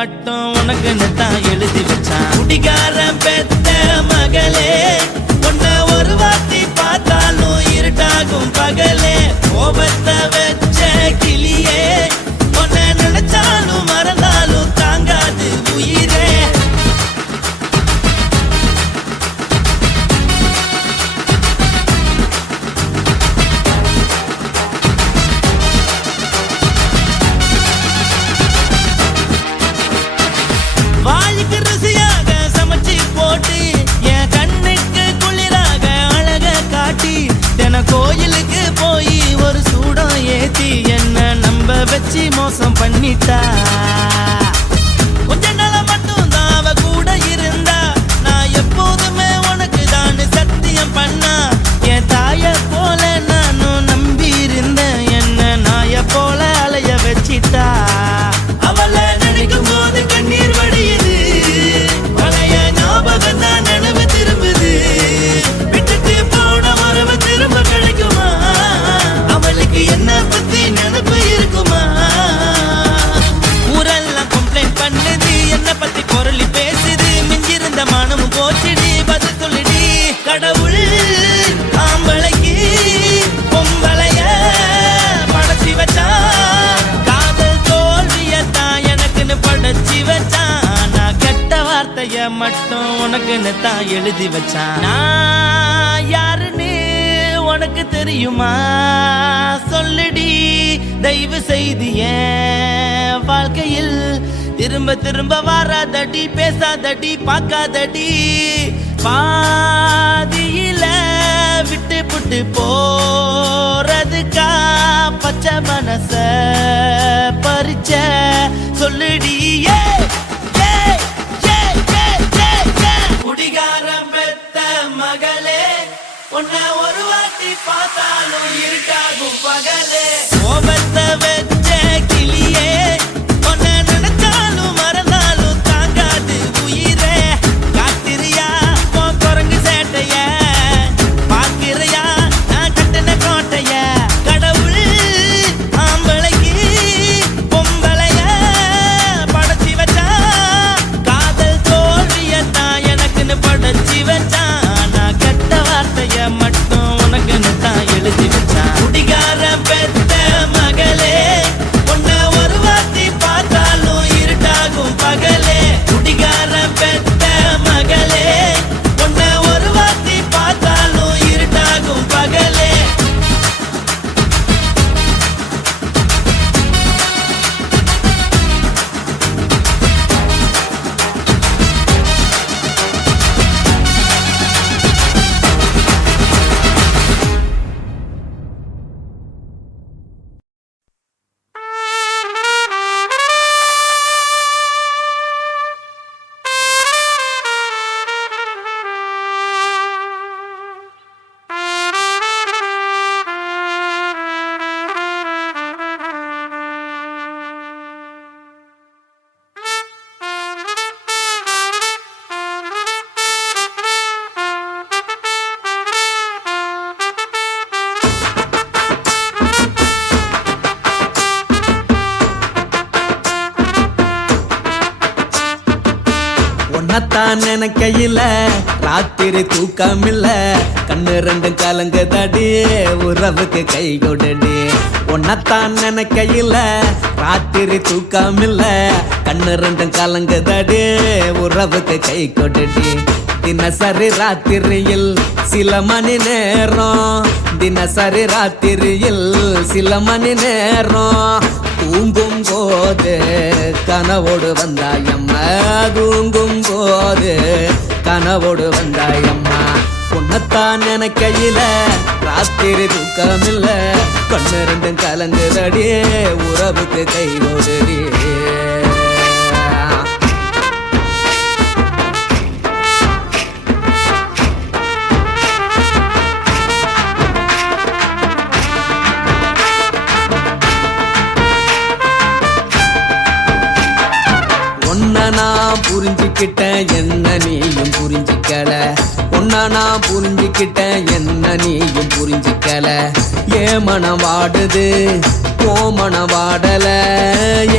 மட்டும் உனக்குன்னு தான் எழுதி வச்சான். குடிகாரன் பெத்த மகளே, உன்னை ஒரு வாட்டி பார்த்தாலும் இருட்டாகும் பகலே. கோபத்தை வச்ச கிளியே, உன்னை நினைச்சாலும் மறந்தாலும் தாங்காது உயிரே. வாய்க்கு ருசியாக சமைச்சு போட்டு என் கண்ணுக்கு குளிராக அழக காட்டி தின கோயிலுக்கு போய் ஒரு சூடம் ஏத்தி என்ன நம்ப வச்சு மோசம் பண்ணிட்டா. கொஞ்ச நாள மட்டும் தான் அவ கூட இருந்தா, நான் எப்போதுமே உனக்கு தான் சத்தியம் பண்ணா. என் தாய போல நானும் நம்பி இருந்தேன், என்ன நாய போல அலைய வச்சிட்டா. அவளை நினைக்கும் போது கண்ணீர் வடியுது, பழைய ஞாபகம் தான் நினைவு திரும்புது. விட்டுட்டு போன உறவு திரும்ப கிடைக்குமா? அவளுக்கு என்ன பத்தி நினைப்பு இருக்குமா? ஊரெல்லாம் கம்ப்ளைண்ட் பண்ணுது, என்ன பத்தி பொருளி பேசுது. மிஞ்சிருந்த மானமும் போச்சுடி, பதில் சொல்லுடி. கடவுள் ஆம்பளைக்கு பொம்பளைய படைச்சி வச்சான், காதல் தோல்வியத்தான் எனக்குன்னு படைச்சி வச்சான். நான் கெட்ட வார்த்தைய மட்டும் உனக்குன்னு தான் எழுதி வச்சான். நான் யாருன்னு உனக்கு தெரியுமா? சொல்லுடி தயவு செய்து என் வாழ்க்கையில் திரும்ப திரும்ப வாராதடி, பேசாதடி, பார்க்காதடி. பாதியில விட்டு புட்டு போறதுக்கா பச்சை மனச பறிச்ச சொல்லுடி. குடிகாரம் பெத்த மகளே, உன்னை ஒரு வாட்டி பார்த்தாலும் இருட்டாகும் பகலே. கோபத்தை வச்ச கிளியே, உன்னை நினைச்சாலும் மறந்தாலும் தாங்காது உயிரே. காத்திரியா உன் குரங்கு சேட்டைய, பார்க்கிறையா நான் கட்டின கோட்டைய. கடவுள் ஆம்பளைக்கு பொம்பளைய படைச்சி வச்சான், காதல் தோல்வியத்தான் எனக்குன்னு படைச்சி வச்சான். நான் கெட்ட வார்த்தைய மட்டும் உனக்குன்னு தான் எழுதி வச்சான். குடிகாரன் பெத்த மகளே, உன்னை ஒரு வாட்டி பார்த்தாலும் இருட்டாகும் பகலே. குடிகாரன் பெத்த மகளே, உன்னை ஒரு வாட்டி பார்த்தாலும் இருட்டாகும் பகலே. உன்னத்தான் நினைக்கையில ராத்திரி தூக்கமில்ல, கண்ணு ரெண்டும் கலங்குதடி, உறவுக்கு கை கொடுடி. உன்னத்தான் நினைக்கையில ராத்திரி தூக்கமில்ல, கண்ணு ரெண்டும் கலங்குதடி, உறவுக்கு கை கொடுடி. தினசரி ராத்திரியில் சில மணி நேரம், தினசரி ராத்திரியில் சில மணி நேரம் தூங்கும் போது கனவோடு வந்தாயம்மா, தூங்கும் போது கனவோடு வந்தாயம்மா. உன்னத்தான் நினைக்கையில ராத்திரி தூக்கமில்ல, கண்ணு ரெண்டும் கலங்குதடி, உறவுக்கு கை ஓடுடி. நான் புரிஞ்சுக்கிட்டேன், என்ன நீயும் புரிஞ்சுக்கல. உன்னை உன்னத்தான் நான் புரிஞ்சுக்கிட்டேன், என்ன நீயும் புரிஞ்சுக்கல. ஏன் மனம் வாடுது ஓ மனம் வாடல,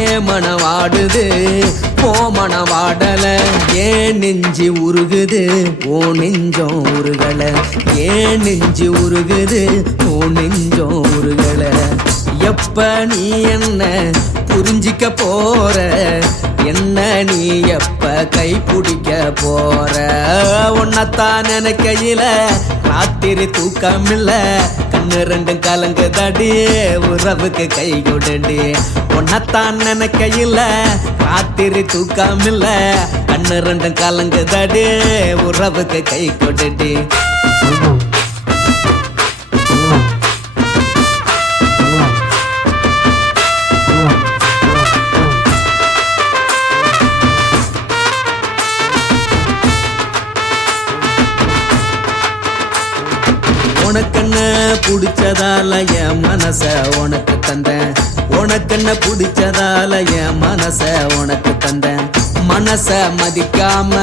ஏன் மனம் வாடுது ஓ மனம் வாடல. ஏன் நெஞ்சு உருகுது ஓ நெஞ்சம் உருகல, ஏன் நெஞ்சு உருகுது ஓ நெஞ்சம் உருகல. எப்ப நீ என்ன புரிஞ்சிக்க போற, என்ன நீ எப்ப கை பிடிக்க போற. உன்னத்தான் நினைக்கையில ராத்திரி தூக்கமில்ல, கண்ணு ரெண்டும் கலங்குதடி உறவுக்கு கை கொடுடி. உன்னத்தான் நினைக்கையில ராத்திரி தூக்கமில்ல, கண்ணு ரெண்டும் கலங்குதடி உறவுக்கு கை கொடுடி. உனக்கென்ன பிடிச்சதால என் மனச உனக்கு தந்தேன், உனக்கென்ன பிடிச்சதால என் மனச உனக்கு தந்தேன். மனச மதிக்காம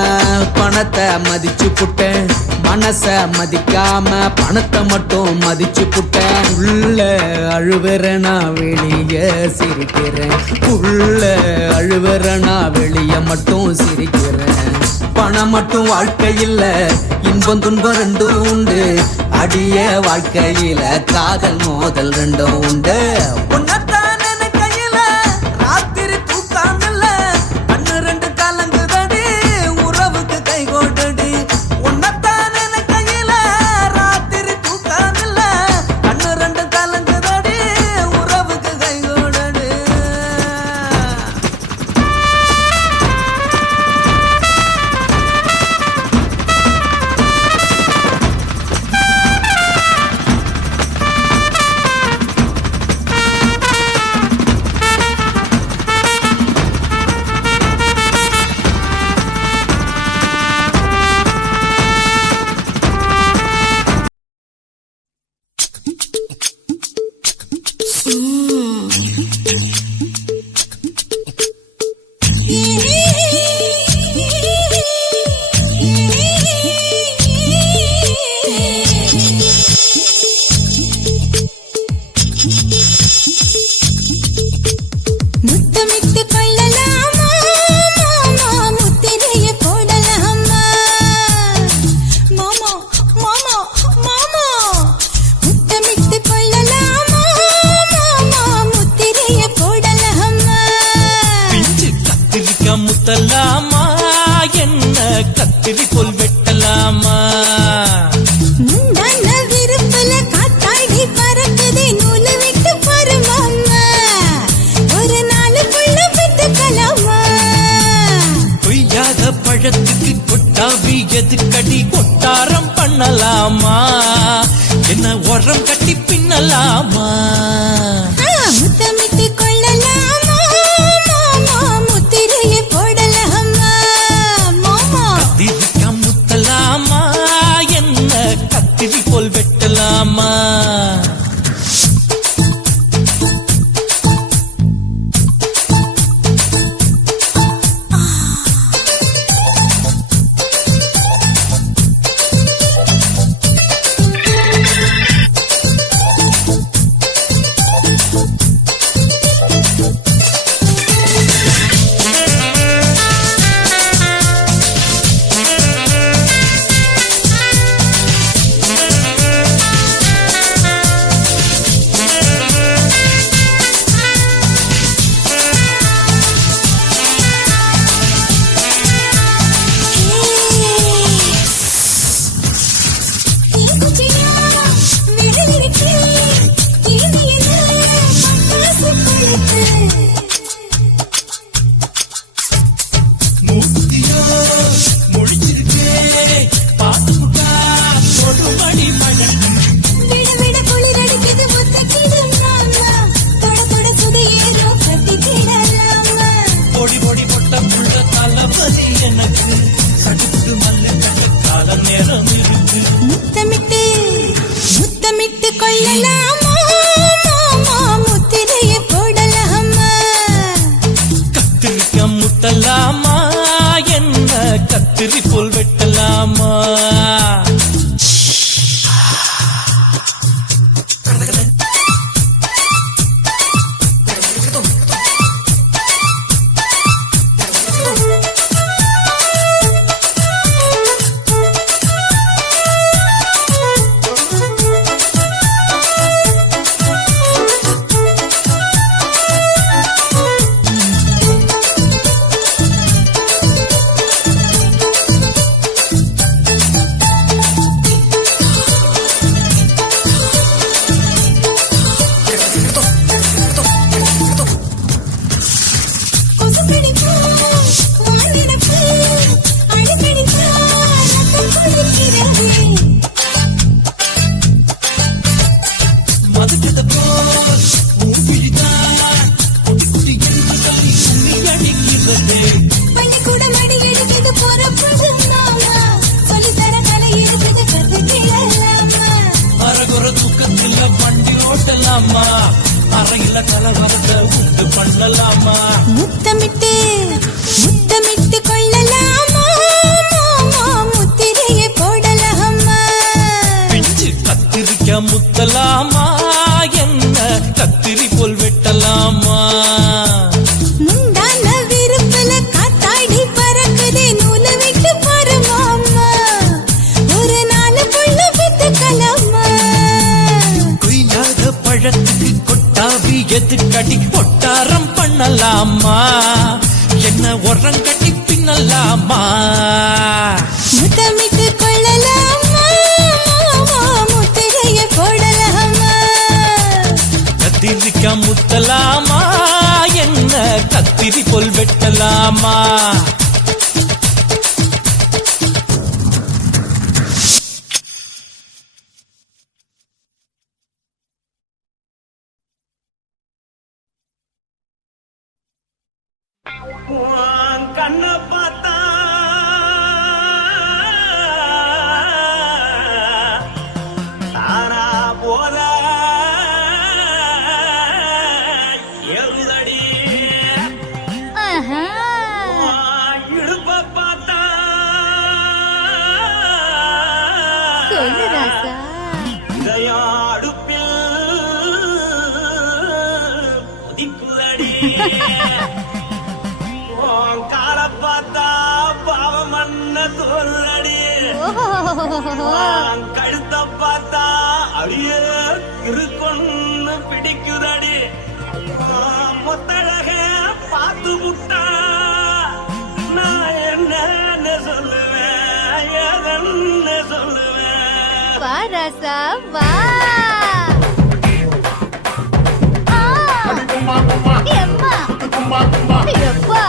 பணத்தை மதிச்சு புட்டேன், மனச மதிக்காம பணத்தை மட்டும் மதிச்சு புட்டேன். உள்ள அழுவுற நான் வெளிய சிரிக்கிறேன், உள்ள அழுவுற நான் வெளிய மட்டும் சிரிக்கிறேன். பணம் மட்டும் வாழ்க்கை இல்ல, இன்பம் துன்பம் ரெண்டும் உண்டு. அடிய வாழ்க்கையில காதல் மோதல் ரெண்டும் உண்டு. உன்னத்தான் நினைக்கையில ராத்திரி தூக்காமல்ல, கண்ணு ரெண்டு கலங்குதடி உறவுக்கு கை கோட்டடி. உன்னத்தான் நினைக்கையில ராத்திரி தூக்காமல்ல, கண்ணு ரெண்டு கலங்குதடி உறவுக்கு கை கோட்டடி. முத்தமிட்டு கொள்ளலாமா மாமா, முத்திரைய போடலாமா மாமா மாமா மாமா. முத்தமிட்டு கொள்ளலாமா மாமா, முத்திரைய போடலாமா. பிஞ்சு கத்திரிக்கா முத்தலாமா, என்ன கத்திரி போல் வெட்டலாமா. முந்தான விருப்பல காத்தாடி பறக்குதே, நூலு விட்டு பாரு மாமா, ஒரு நாளுக்குள்ள விட்டுக்கலாமா. பொய்யாத பழத்துக்கு கொட்டாவி எதுக்கடி, கொட்டாரம் பண்ணலாமா, என்ன உரம் கட்டி பின்னலாமா. முத்தமிட்டு கொள்ளலாமா மாமா, முத்திரைய போடலாமா மாமா. கத்திரிக்கா முத்தலாமா, என்ன கத்திரி போல் வெட்டலாமா. முத்தமிட்டு முத்தமிட்டு கொள்ளலாமா மாமா, முத்திரைய போடலாமா. கத்திரிக்க முத்தலாமா, என்ன கத்திரி போல் வெட்டலாமா. முத்தலாமா என்ன கத்திரி போல் வெட்டலாமா முந்தான விருப்பல காத்தாடி பறக்குதே நூலை விட்டு பரமாமா ஒரு நாள் புள்ள வித்துக்கலாமா கொய்யாத பழத்துக்கு கொட்டாவி எதுக்கடி ஒட்டாரம் பண்ணலாமா என்ன உரங்கட்டி பின்னலாமா முத்தமிட்டு கொள்ளலாமா முத்திரைய போடலாமா கத்திரிக்கா முத்தலாமா என்ன கத்திரி போல் வெட்டலாமா கண்ண பார்த்தா தானா போத எருதடி இடுப்ப பார்த்தா சொல்லு ராசா இதயம் அடுப்பில் உதிக்குதடி கால பார்த்தா பாவம் மண்ண தோல்றடி கழுத்த பார்த்தா அடியே இருக்குன்னு பிடிக்குதடி மொத்தழக பார்த்து விட்டா நான் என்ன சொல்லுவேன் எதன்னு சொல்லுவேன் வா ராசா வா எம்மா எப்பா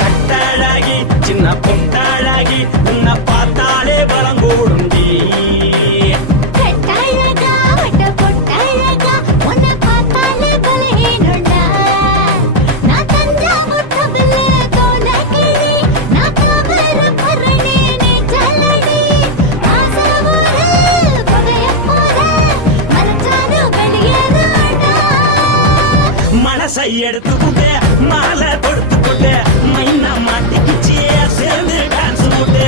கட்டழகி சின்ன பொட்டழகி உன்னை பார்த்தாலே பலங்கூடுண்டி கட்டழகா வட்ட பொட்டழகா உன்னை பார்த்தாலே பலஹீனண்டா நான் தஞ்சா முட்டபில்லே தோலகிரி நான் கவர பரணி நீ ஜல்லடி ஆசரவோடு பகைய போல மலச்சானு வெளியேறாடா மனசை எடுத்துக்கிட்டு மாலை கொடுத்துக்கிட்டு மைனா மாட்டிக்கிச்சு சேர்ந்து டான்ஸ் போட்டு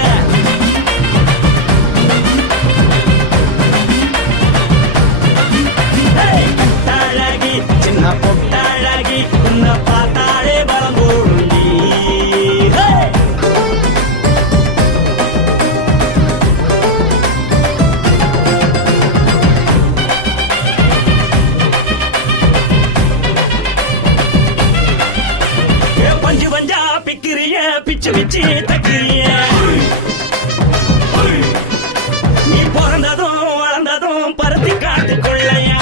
கட்டழகி சின்ன பொட்டழகி உன்னை பார்த்தாலே பலம் கூடுண்டி பஞ்சு பஞ்சா பிக்கிறிய பிச்சு பிச்சு தக்கிறிய நீ பிறந்ததும் வளர்ந்ததும் பருத்தி காட்டுக்குள்ளையா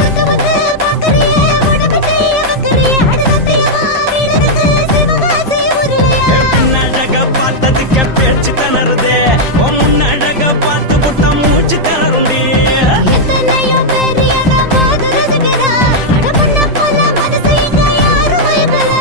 வந்து வந்து பாக்கறியே உடம்பையே வக்கறியே அடகத்தையமா வீரருக்கு சிவகாசி உருளையா பின்னழக பார்த்ததுக்கு பேச்சு தளருது முன்னழக பார்த்து புட்ட மூச்சு தளருண்டி எத்தனையோ பெரிய போது ரசிக்கிறா அடமுன்ன போல மனசை யாரும் வைக்கல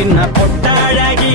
சின்ன பொட்டாழகி